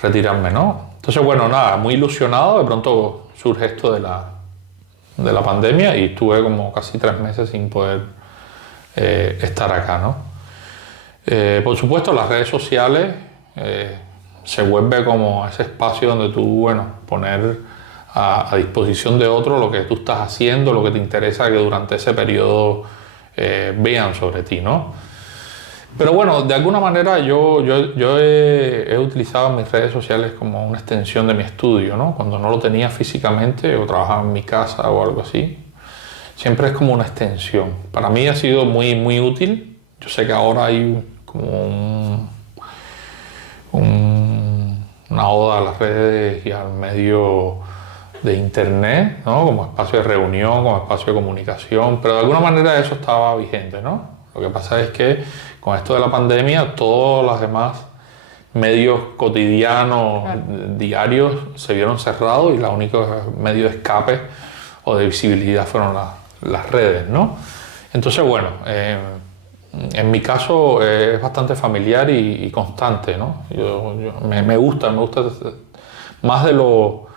retirarme, ¿no? Entonces, bueno, nada, muy ilusionado. De pronto surge esto de la pandemia y estuve como casi 3 meses sin poder estar acá, ¿no? Por supuesto, las redes sociales se vuelve como ese espacio donde tú, bueno, poner a disposición de otro lo que tú estás haciendo, lo que te interesa que durante ese periodo vean sobre ti, ¿no? Pero bueno, de alguna manera yo he utilizado mis redes sociales como una extensión de mi estudio, ¿no? Cuando no lo tenía físicamente o trabajaba en mi casa o algo así, siempre es como una extensión. Para mí ha sido muy, muy útil. Yo sé que ahora hay como una oda a las redes y al medio de internet, ¿no? Como espacio de reunión, como espacio de comunicación, pero de alguna manera eso estaba vigente, ¿no? Lo que pasa es que con esto de la pandemia, todos los demás medios cotidianos, claro, diarios, se vieron cerrados y la única medio de escape o de visibilidad fueron las redes, ¿no? Entonces, bueno, en mi caso es bastante familiar y constante, ¿no? Me gusta más de lo...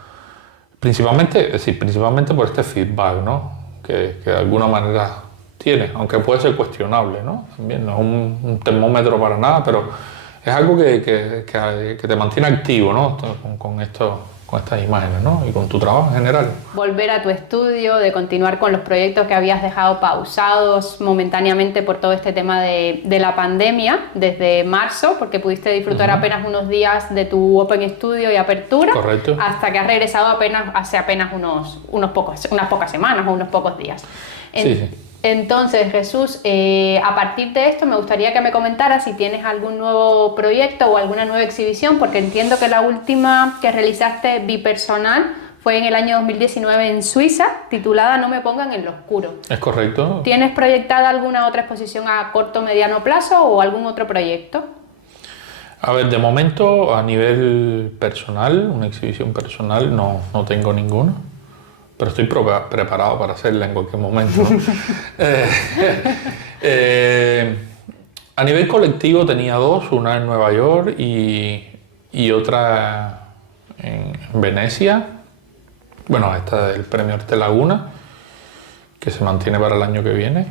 Principalmente por este feedback, ¿no? Que de alguna manera tiene, aunque puede ser cuestionable, ¿no? También no es un termómetro para nada, pero es algo que te mantiene activo, ¿no? Con estas imágenes, ¿no? Y con tu trabajo en general. Volver a tu estudio, de continuar con los proyectos que habías dejado pausados momentáneamente por todo este tema de la pandemia, desde marzo, porque pudiste disfrutar apenas unos días de tu Open Studio y apertura. Correcto. Hasta que has regresado hace apenas unas pocas semanas o unos pocos días. Sí. Entonces, Jesús, a partir de esto me gustaría que me comentaras si tienes algún nuevo proyecto o alguna nueva exhibición, porque entiendo que la última que realizaste bipersonal fue en el año 2019 en Suiza, titulada No me pongan en lo oscuro. Es correcto. ¿Tienes proyectada alguna otra exposición a corto o mediano plazo o algún otro proyecto? A ver, de momento, a nivel personal, una exhibición personal, no tengo ninguna. Pero estoy preparado para hacerla en cualquier momento, ¿no? A nivel colectivo tenía dos, una en Nueva York y otra en Venecia. Bueno, esta del Premio Arte Laguna, que se mantiene para el año que viene.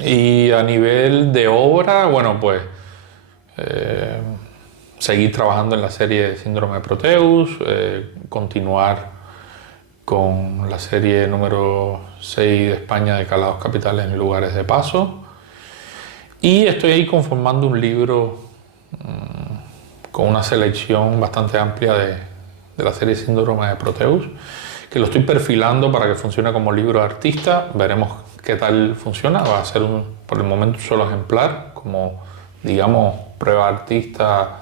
Y a nivel de obra, bueno, pues seguir trabajando en la serie Síndrome de Proteus, continuar con la serie número 6 de España de Calados Capitales en Lugares de Paso. Y estoy ahí conformando un libro con una selección bastante amplia de la serie Síndrome de Proteus, que lo estoy perfilando para que funcione como libro de artista. Veremos qué tal funciona. Va a ser por el momento un solo ejemplar, como digamos prueba artista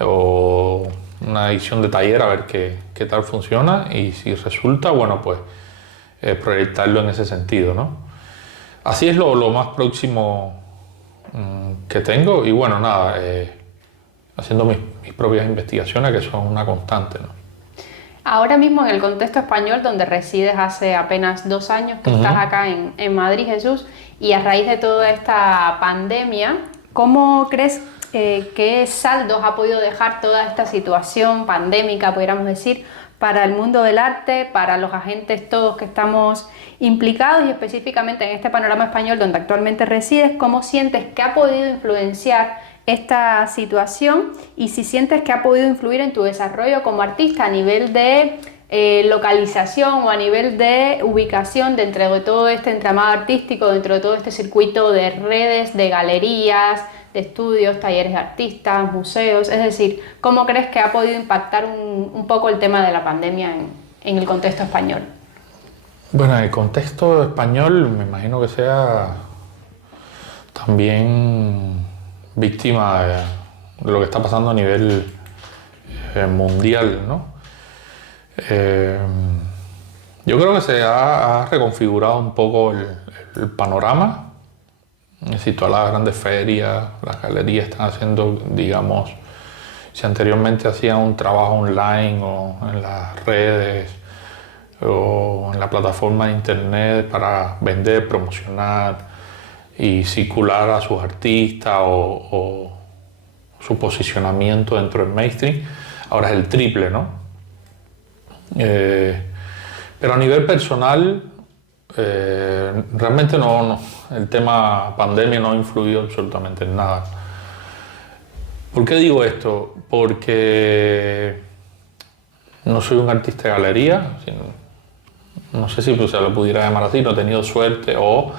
o una edición de taller, a ver qué tal funciona, y si resulta, bueno, pues proyectarlo en ese sentido, ¿no? Así es lo más próximo que tengo, y bueno, nada, haciendo mis propias investigaciones, que son una constante, ¿no? Ahora mismo en el contexto español, donde resides hace apenas 2 años que estás acá en Madrid, Jesús, y a raíz de toda esta pandemia, ¿cómo crees qué saldos ha podido dejar toda esta situación pandémica, pudiéramos decir, para el mundo del arte, para los agentes todos que estamos implicados, y específicamente en este panorama español donde actualmente resides? ¿Cómo sientes que ha podido influenciar esta situación, y si sientes que ha podido influir en tu desarrollo como artista a nivel de localización o a nivel de ubicación dentro de todo este entramado artístico, dentro de todo este circuito de redes, de galerías, de estudios, talleres de artistas, museos? Es decir, ¿cómo crees que ha podido impactar un poco el tema de la pandemia en el contexto español? Bueno, el contexto español me imagino que sea también víctima de lo que está pasando a nivel mundial, ¿no? Yo creo que se ha reconfigurado un poco el panorama. Es decir, todas las grandes ferias, las galerías están haciendo, digamos, si anteriormente hacían un trabajo online o en las redes o en la plataforma de internet para vender, promocionar y circular a sus artistas o su posicionamiento dentro del mainstream, ahora es el triple, ¿no? Pero a nivel personal, realmente el tema pandemia no ha influido absolutamente en nada. ¿Por qué digo esto? Porque no soy un artista de galería, no sé si se lo pudiera llamar así, no he tenido suerte o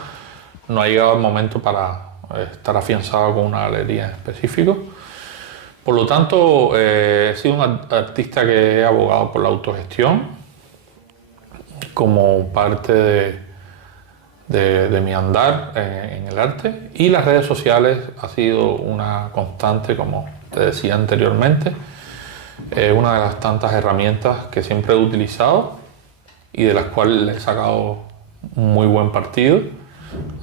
no ha llegado el momento para estar afianzado con una galería en específico. Por lo tanto, he sido un artista que he abogado por la autogestión como parte de mi andar en el arte, y las redes sociales ha sido una constante, como te decía anteriormente, una de las tantas herramientas que siempre he utilizado y de las cuales le he sacado un muy buen partido.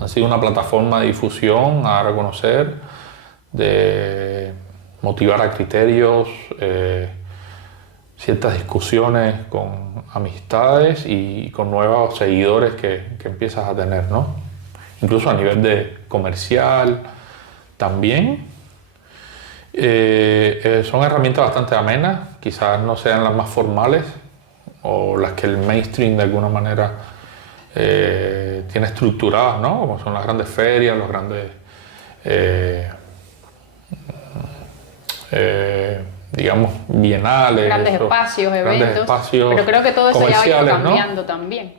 Ha sido una plataforma de difusión, a dar a conocer, de motivar a criterios, ciertas discusiones con amistades y con nuevos seguidores que empiezas a tener, ¿no? Incluso a nivel de comercial también. Son herramientas bastante amenas, quizás no sean las más formales o las que el mainstream de alguna manera tiene estructuradas, ¿no? Como son las grandes ferias, los grandes digamos bienales, grandes espacios, eventos, espacios, pero creo que todo eso ya ha ido cambiando, ¿no? También.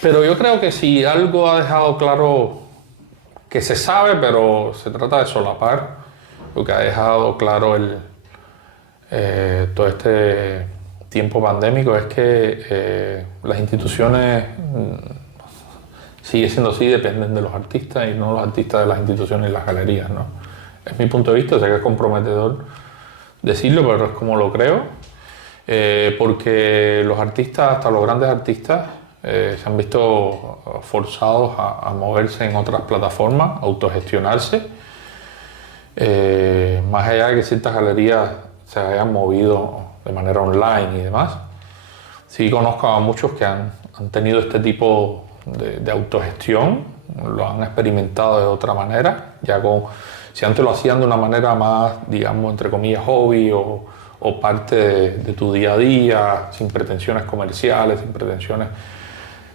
Pero yo creo que si algo ha dejado claro, que se sabe, pero se trata de solapar, lo que ha dejado claro todo este tiempo pandémico, es que las instituciones, sigue siendo así, dependen de los artistas y no los artistas de las instituciones y las galerías, ¿no? Es mi punto de vista, sé que es comprometedor decirlo, pero es como lo creo, porque los artistas, hasta los grandes artistas, se han visto forzados a moverse en otras plataformas, autogestionarse, más allá de que ciertas galerías se hayan movido de manera online y demás. Sí conozco a muchos que han tenido este tipo de autogestión lo han experimentado de otra manera, si antes lo hacían de una manera más, digamos, entre comillas, hobby o parte de tu día a día, sin pretensiones comerciales, sin pretensiones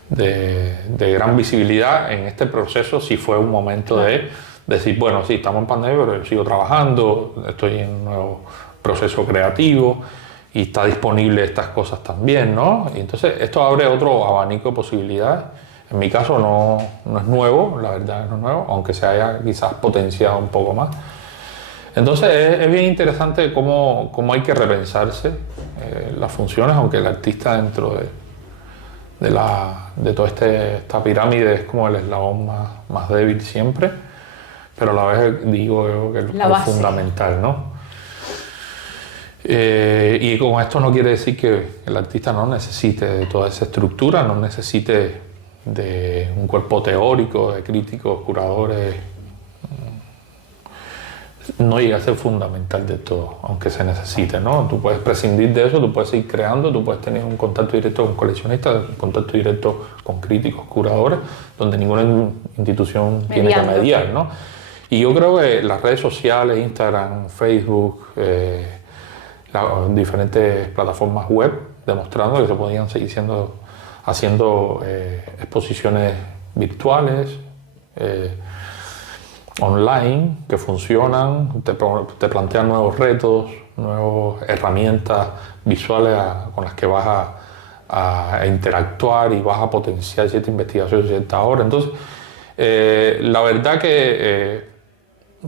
de gran visibilidad, en este proceso sí fue un momento de decir, bueno, sí, estamos en pandemia, pero yo sigo trabajando, estoy en un nuevo proceso creativo y está disponible estas cosas también, ¿no? Y entonces esto abre otro abanico de posibilidades. En mi caso no es nuevo, la verdad no es nuevo, aunque se haya quizás potenciado un poco más. Entonces es bien interesante cómo hay que repensarse las funciones, aunque el artista dentro de toda esta pirámide es como el eslabón más débil siempre, pero a la vez digo yo que es fundamental, ¿no? Y con esto no quiere decir que el artista no necesite de toda esa estructura, no necesite de un cuerpo teórico, de críticos, curadores. No llega a ser fundamental de todo, aunque se necesite, ¿no? Tú puedes prescindir de eso, tú puedes ir creando, tú puedes tener un contacto directo con coleccionistas, un contacto directo con críticos, curadores, donde ninguna institución tiene que mediar, ¿no? Y yo creo que las redes sociales, Instagram, Facebook, las diferentes plataformas web, demostrando que se podían seguir haciendo exposiciones virtuales, online, que funcionan, te plantean nuevos retos, nuevas herramientas visuales con las que vas a interactuar y vas a potenciar cierta investigación, cierta obra. Entonces, la verdad que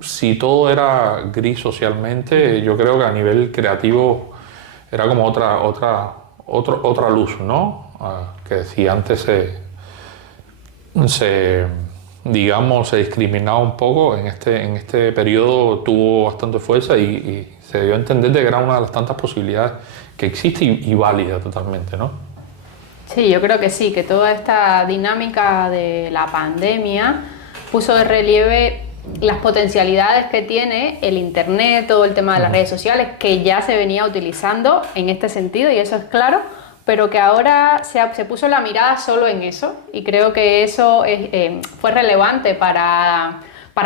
si todo era gris socialmente, yo creo que a nivel creativo era como otra luz, ¿no? Que si antes digamos, se discriminaba un poco, en este periodo tuvo bastante fuerza y se dio a entender de que era una de las tantas posibilidades que existe y válida totalmente, ¿no? Sí, yo creo que sí, que toda esta dinámica de la pandemia puso de relieve las potencialidades que tiene el internet, todo el tema de las redes sociales, que ya se venía utilizando en este sentido, y eso es claro, pero que ahora se puso la mirada solo en eso, y creo que eso fue relevante para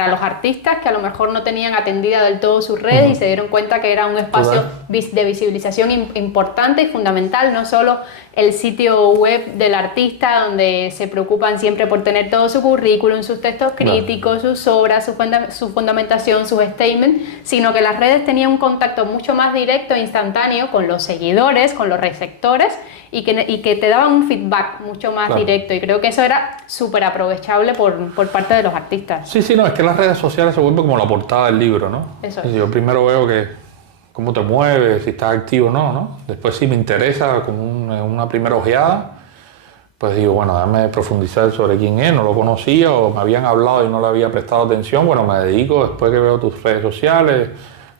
los artistas que a lo mejor no tenían atendida del todo sus redes y se dieron cuenta que era un espacio de visibilización importante y fundamental, no solo el sitio web del artista donde se preocupan siempre por tener todo su currículum, sus textos críticos, sus obras, su fundamentación, sus statements, sino que las redes tenían un contacto mucho más directo e instantáneo con los seguidores, con los receptores, y que te daban un feedback mucho más directo, y creo que eso era súper aprovechable por parte de los artistas. Sí, no, es que las redes sociales se vuelven como la portada del libro, ¿no? Eso es. Yo primero veo cómo te mueves, si estás activo o no, ¿no? Después si me interesa como una primera ojeada, pues digo, bueno, déjame profundizar sobre quién es, no lo conocía o me habían hablado y no le había prestado atención, bueno, me dedico después que veo tus redes sociales,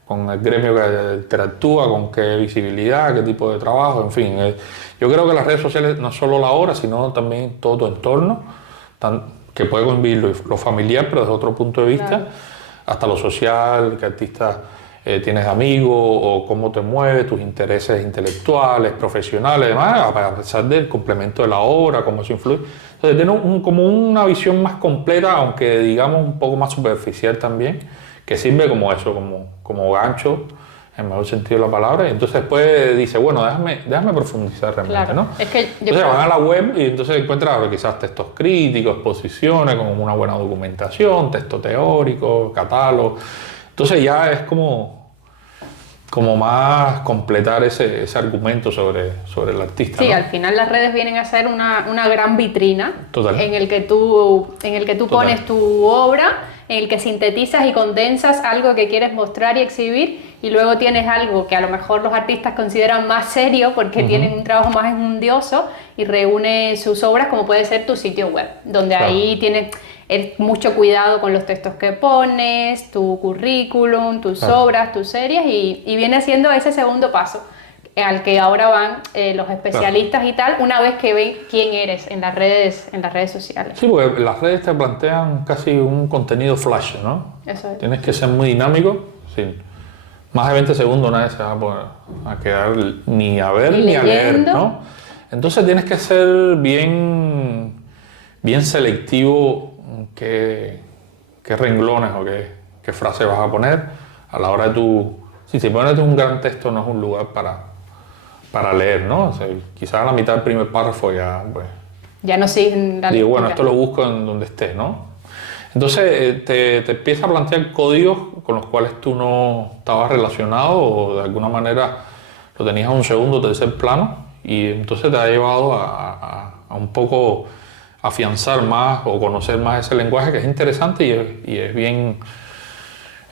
con el gremio que interactúa, con qué visibilidad, qué tipo de trabajo, en fin. Yo creo que las redes sociales no solo la obra, sino también todo tu entorno, que puede convivir lo familiar, pero desde otro punto de vista, hasta lo social, qué artistas tienes amigos, o cómo te mueves, tus intereses intelectuales, profesionales, demás, a pesar del complemento de la obra, cómo eso influye. Entonces tiene como una visión más completa, aunque digamos un poco más superficial también, que sirve como eso, como gancho, en el mejor sentido de la palabra, y entonces después dice, bueno, déjame profundizar realmente, ¿no? Es que entonces van a la web y entonces encuentran quizás textos críticos, exposiciones, con una buena documentación, texto teórico, catálogo. Entonces ya es como más completar ese argumento sobre el artista. Sí, ¿no? al final las redes vienen a ser una gran vitrina. Total. en el que tú pones tu obra, en el que sintetizas y condensas algo que quieres mostrar y exhibir, y luego tienes algo que a lo mejor los artistas consideran más serio porque tienen un trabajo más enjundioso y reúne sus obras, como puede ser tu sitio web, donde ahí tienes mucho cuidado con los textos que pones, tu currículum, tus obras, tus series, y viene siendo ese segundo paso al que ahora van los especialistas y tal, una vez que ven quién eres en las redes sociales. Sí, porque las redes te plantean casi un contenido flash, ¿no? Eso es. Tienes que ser muy dinámico, sí. Más de 20 segundos nadie se va a quedar ni a ver ni a leer, ¿no? Entonces tienes que ser bien selectivo qué renglones o qué frase vas a poner a la hora de tú. Si te pones un gran texto no es un lugar para leer, ¿no? O sea, quizás a la mitad del primer párrafo ya, pues... Ya no siguen la digo, lectura. bueno, esto lo busco en donde esté, ¿no? Entonces te empieza a plantear códigos con los cuales tú no estabas relacionado o de alguna manera lo tenías a un segundo o tercer plano y entonces te ha llevado a un poco afianzar más o conocer más ese lenguaje que es interesante y es bien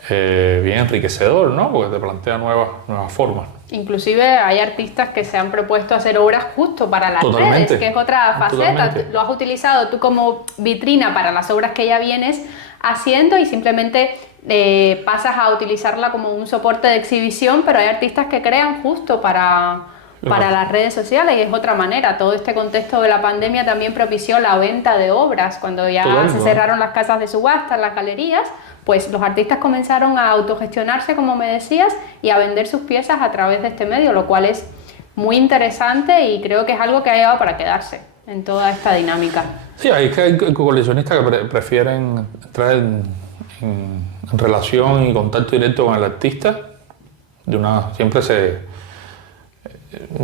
enriquecedor, ¿no? Porque te plantea nuevas formas. Inclusive hay artistas que se han propuesto hacer obras justo para las Totalmente. redes, que es otra faceta. Totalmente. Lo has utilizado tú como vitrina para las obras que ya vienes haciendo y simplemente pasas a utilizarla como un soporte de exhibición, pero hay artistas que crean justo para las redes sociales y es otra manera. Todo este contexto de la pandemia también propició la venta de obras. Cuando ya se cerraron las casas de subasta, las galerías, pues los artistas comenzaron a autogestionarse, como me decías, y a vender sus piezas a través de este medio, lo cual es muy interesante y creo que es algo que ha llegado para quedarse en toda esta dinámica. Sí, hay coleccionistas que prefieren entrar en relación y contacto directo con el artista. Siempre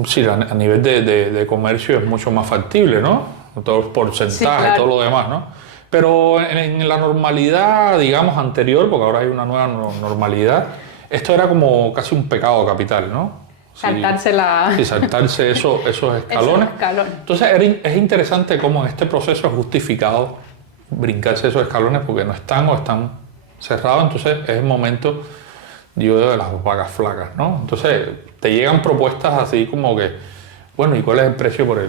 sí, a nivel de comercio es mucho más factible, ¿no? Todo el porcentaje, sí, claro. Todo lo demás, ¿no? Pero en la normalidad, digamos, anterior, porque ahora hay una nueva normalidad, esto era como casi un pecado capital, ¿no? Saltarse esos escalones. Entonces es interesante cómo en este proceso es justificado brincarse esos escalones porque no están o están cerrados, entonces es el momento, digo, de las vacas flacas, ¿no? Entonces te llegan propuestas así como que, bueno, ¿y cuál es el precio por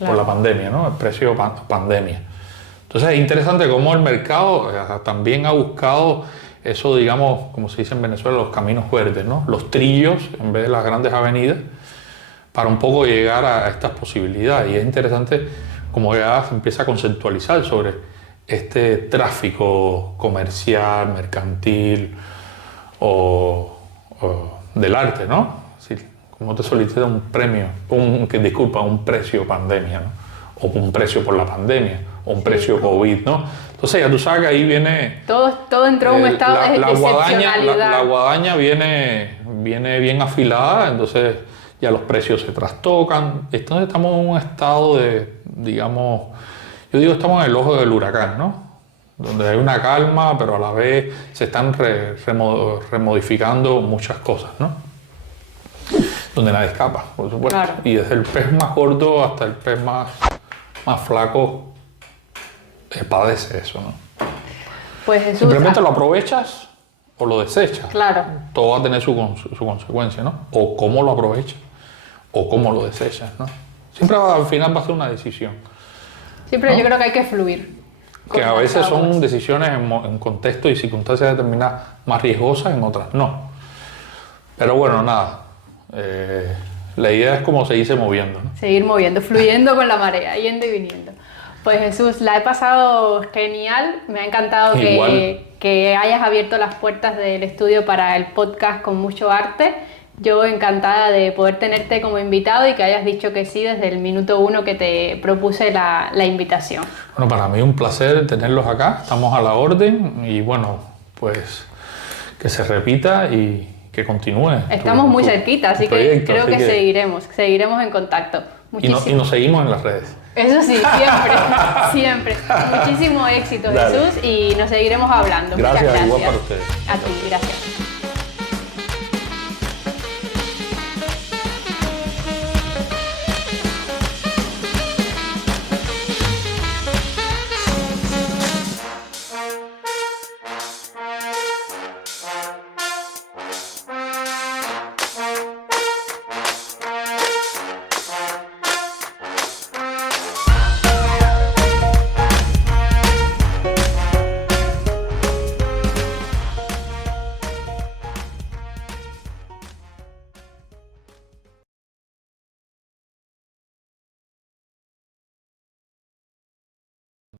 la pandemia, ¿no? El precio pandemia. Entonces es interesante cómo el mercado también ha buscado eso, digamos, como se dice en Venezuela, los caminos verdes, ¿no? Los trillos en vez de las grandes avenidas para un poco llegar a estas posibilidades. Y es interesante cómo ya se empieza a conceptualizar sobre este tráfico comercial, mercantil o del arte, ¿no? Es decir, cómo te solicita un premio, un precio pandemia, ¿no? O un precio por la pandemia, o un precio COVID, ¿no? Entonces ya tú sabes que ahí viene... Todo entró en un estado de excepcionalidad. La guadaña viene bien afilada, entonces ya los precios se trastocan. Entonces estamos en un estado de, digamos... Yo digo, estamos en el ojo del huracán, ¿no? Donde hay una calma, pero a la vez se están remodificando muchas cosas, ¿no? Donde nadie escapa, por supuesto. Claro. Y desde el pez más gordo hasta el pez más flaco padece eso, ¿no? Pues Jesús, simplemente lo aprovechas o lo desechas. Claro. Todo va a tener su consecuencia, ¿no? O cómo lo aprovechas o cómo lo desechas, ¿no? Siempre al final va a ser una decisión. Siempre, ¿no? Yo creo que hay que fluir. Que a veces son decisiones en contextos y circunstancias determinadas más riesgosas, en otras no. Pero bueno, nada. La idea es como seguirse moviendo, ¿no? Seguir moviendo, fluyendo con la marea, yendo y viniendo. Pues Jesús, la he pasado genial, me ha encantado que hayas abierto las puertas del estudio para el podcast Con Mucho Arte. Yo encantada de poder tenerte como invitado y que hayas dicho que sí desde el minuto 1 que te propuse la invitación. Bueno, para mí un placer tenerlos acá, estamos a la orden y bueno, pues que se repita y que continúe. Estamos muy cerquita, así que creo que seguiremos en contacto. Y nos seguimos en las redes. Eso sí, siempre. Muchísimo éxito, Jesús, y nos seguiremos hablando. Gracias, muchas gracias. Igual para ustedes. A ti, gracias.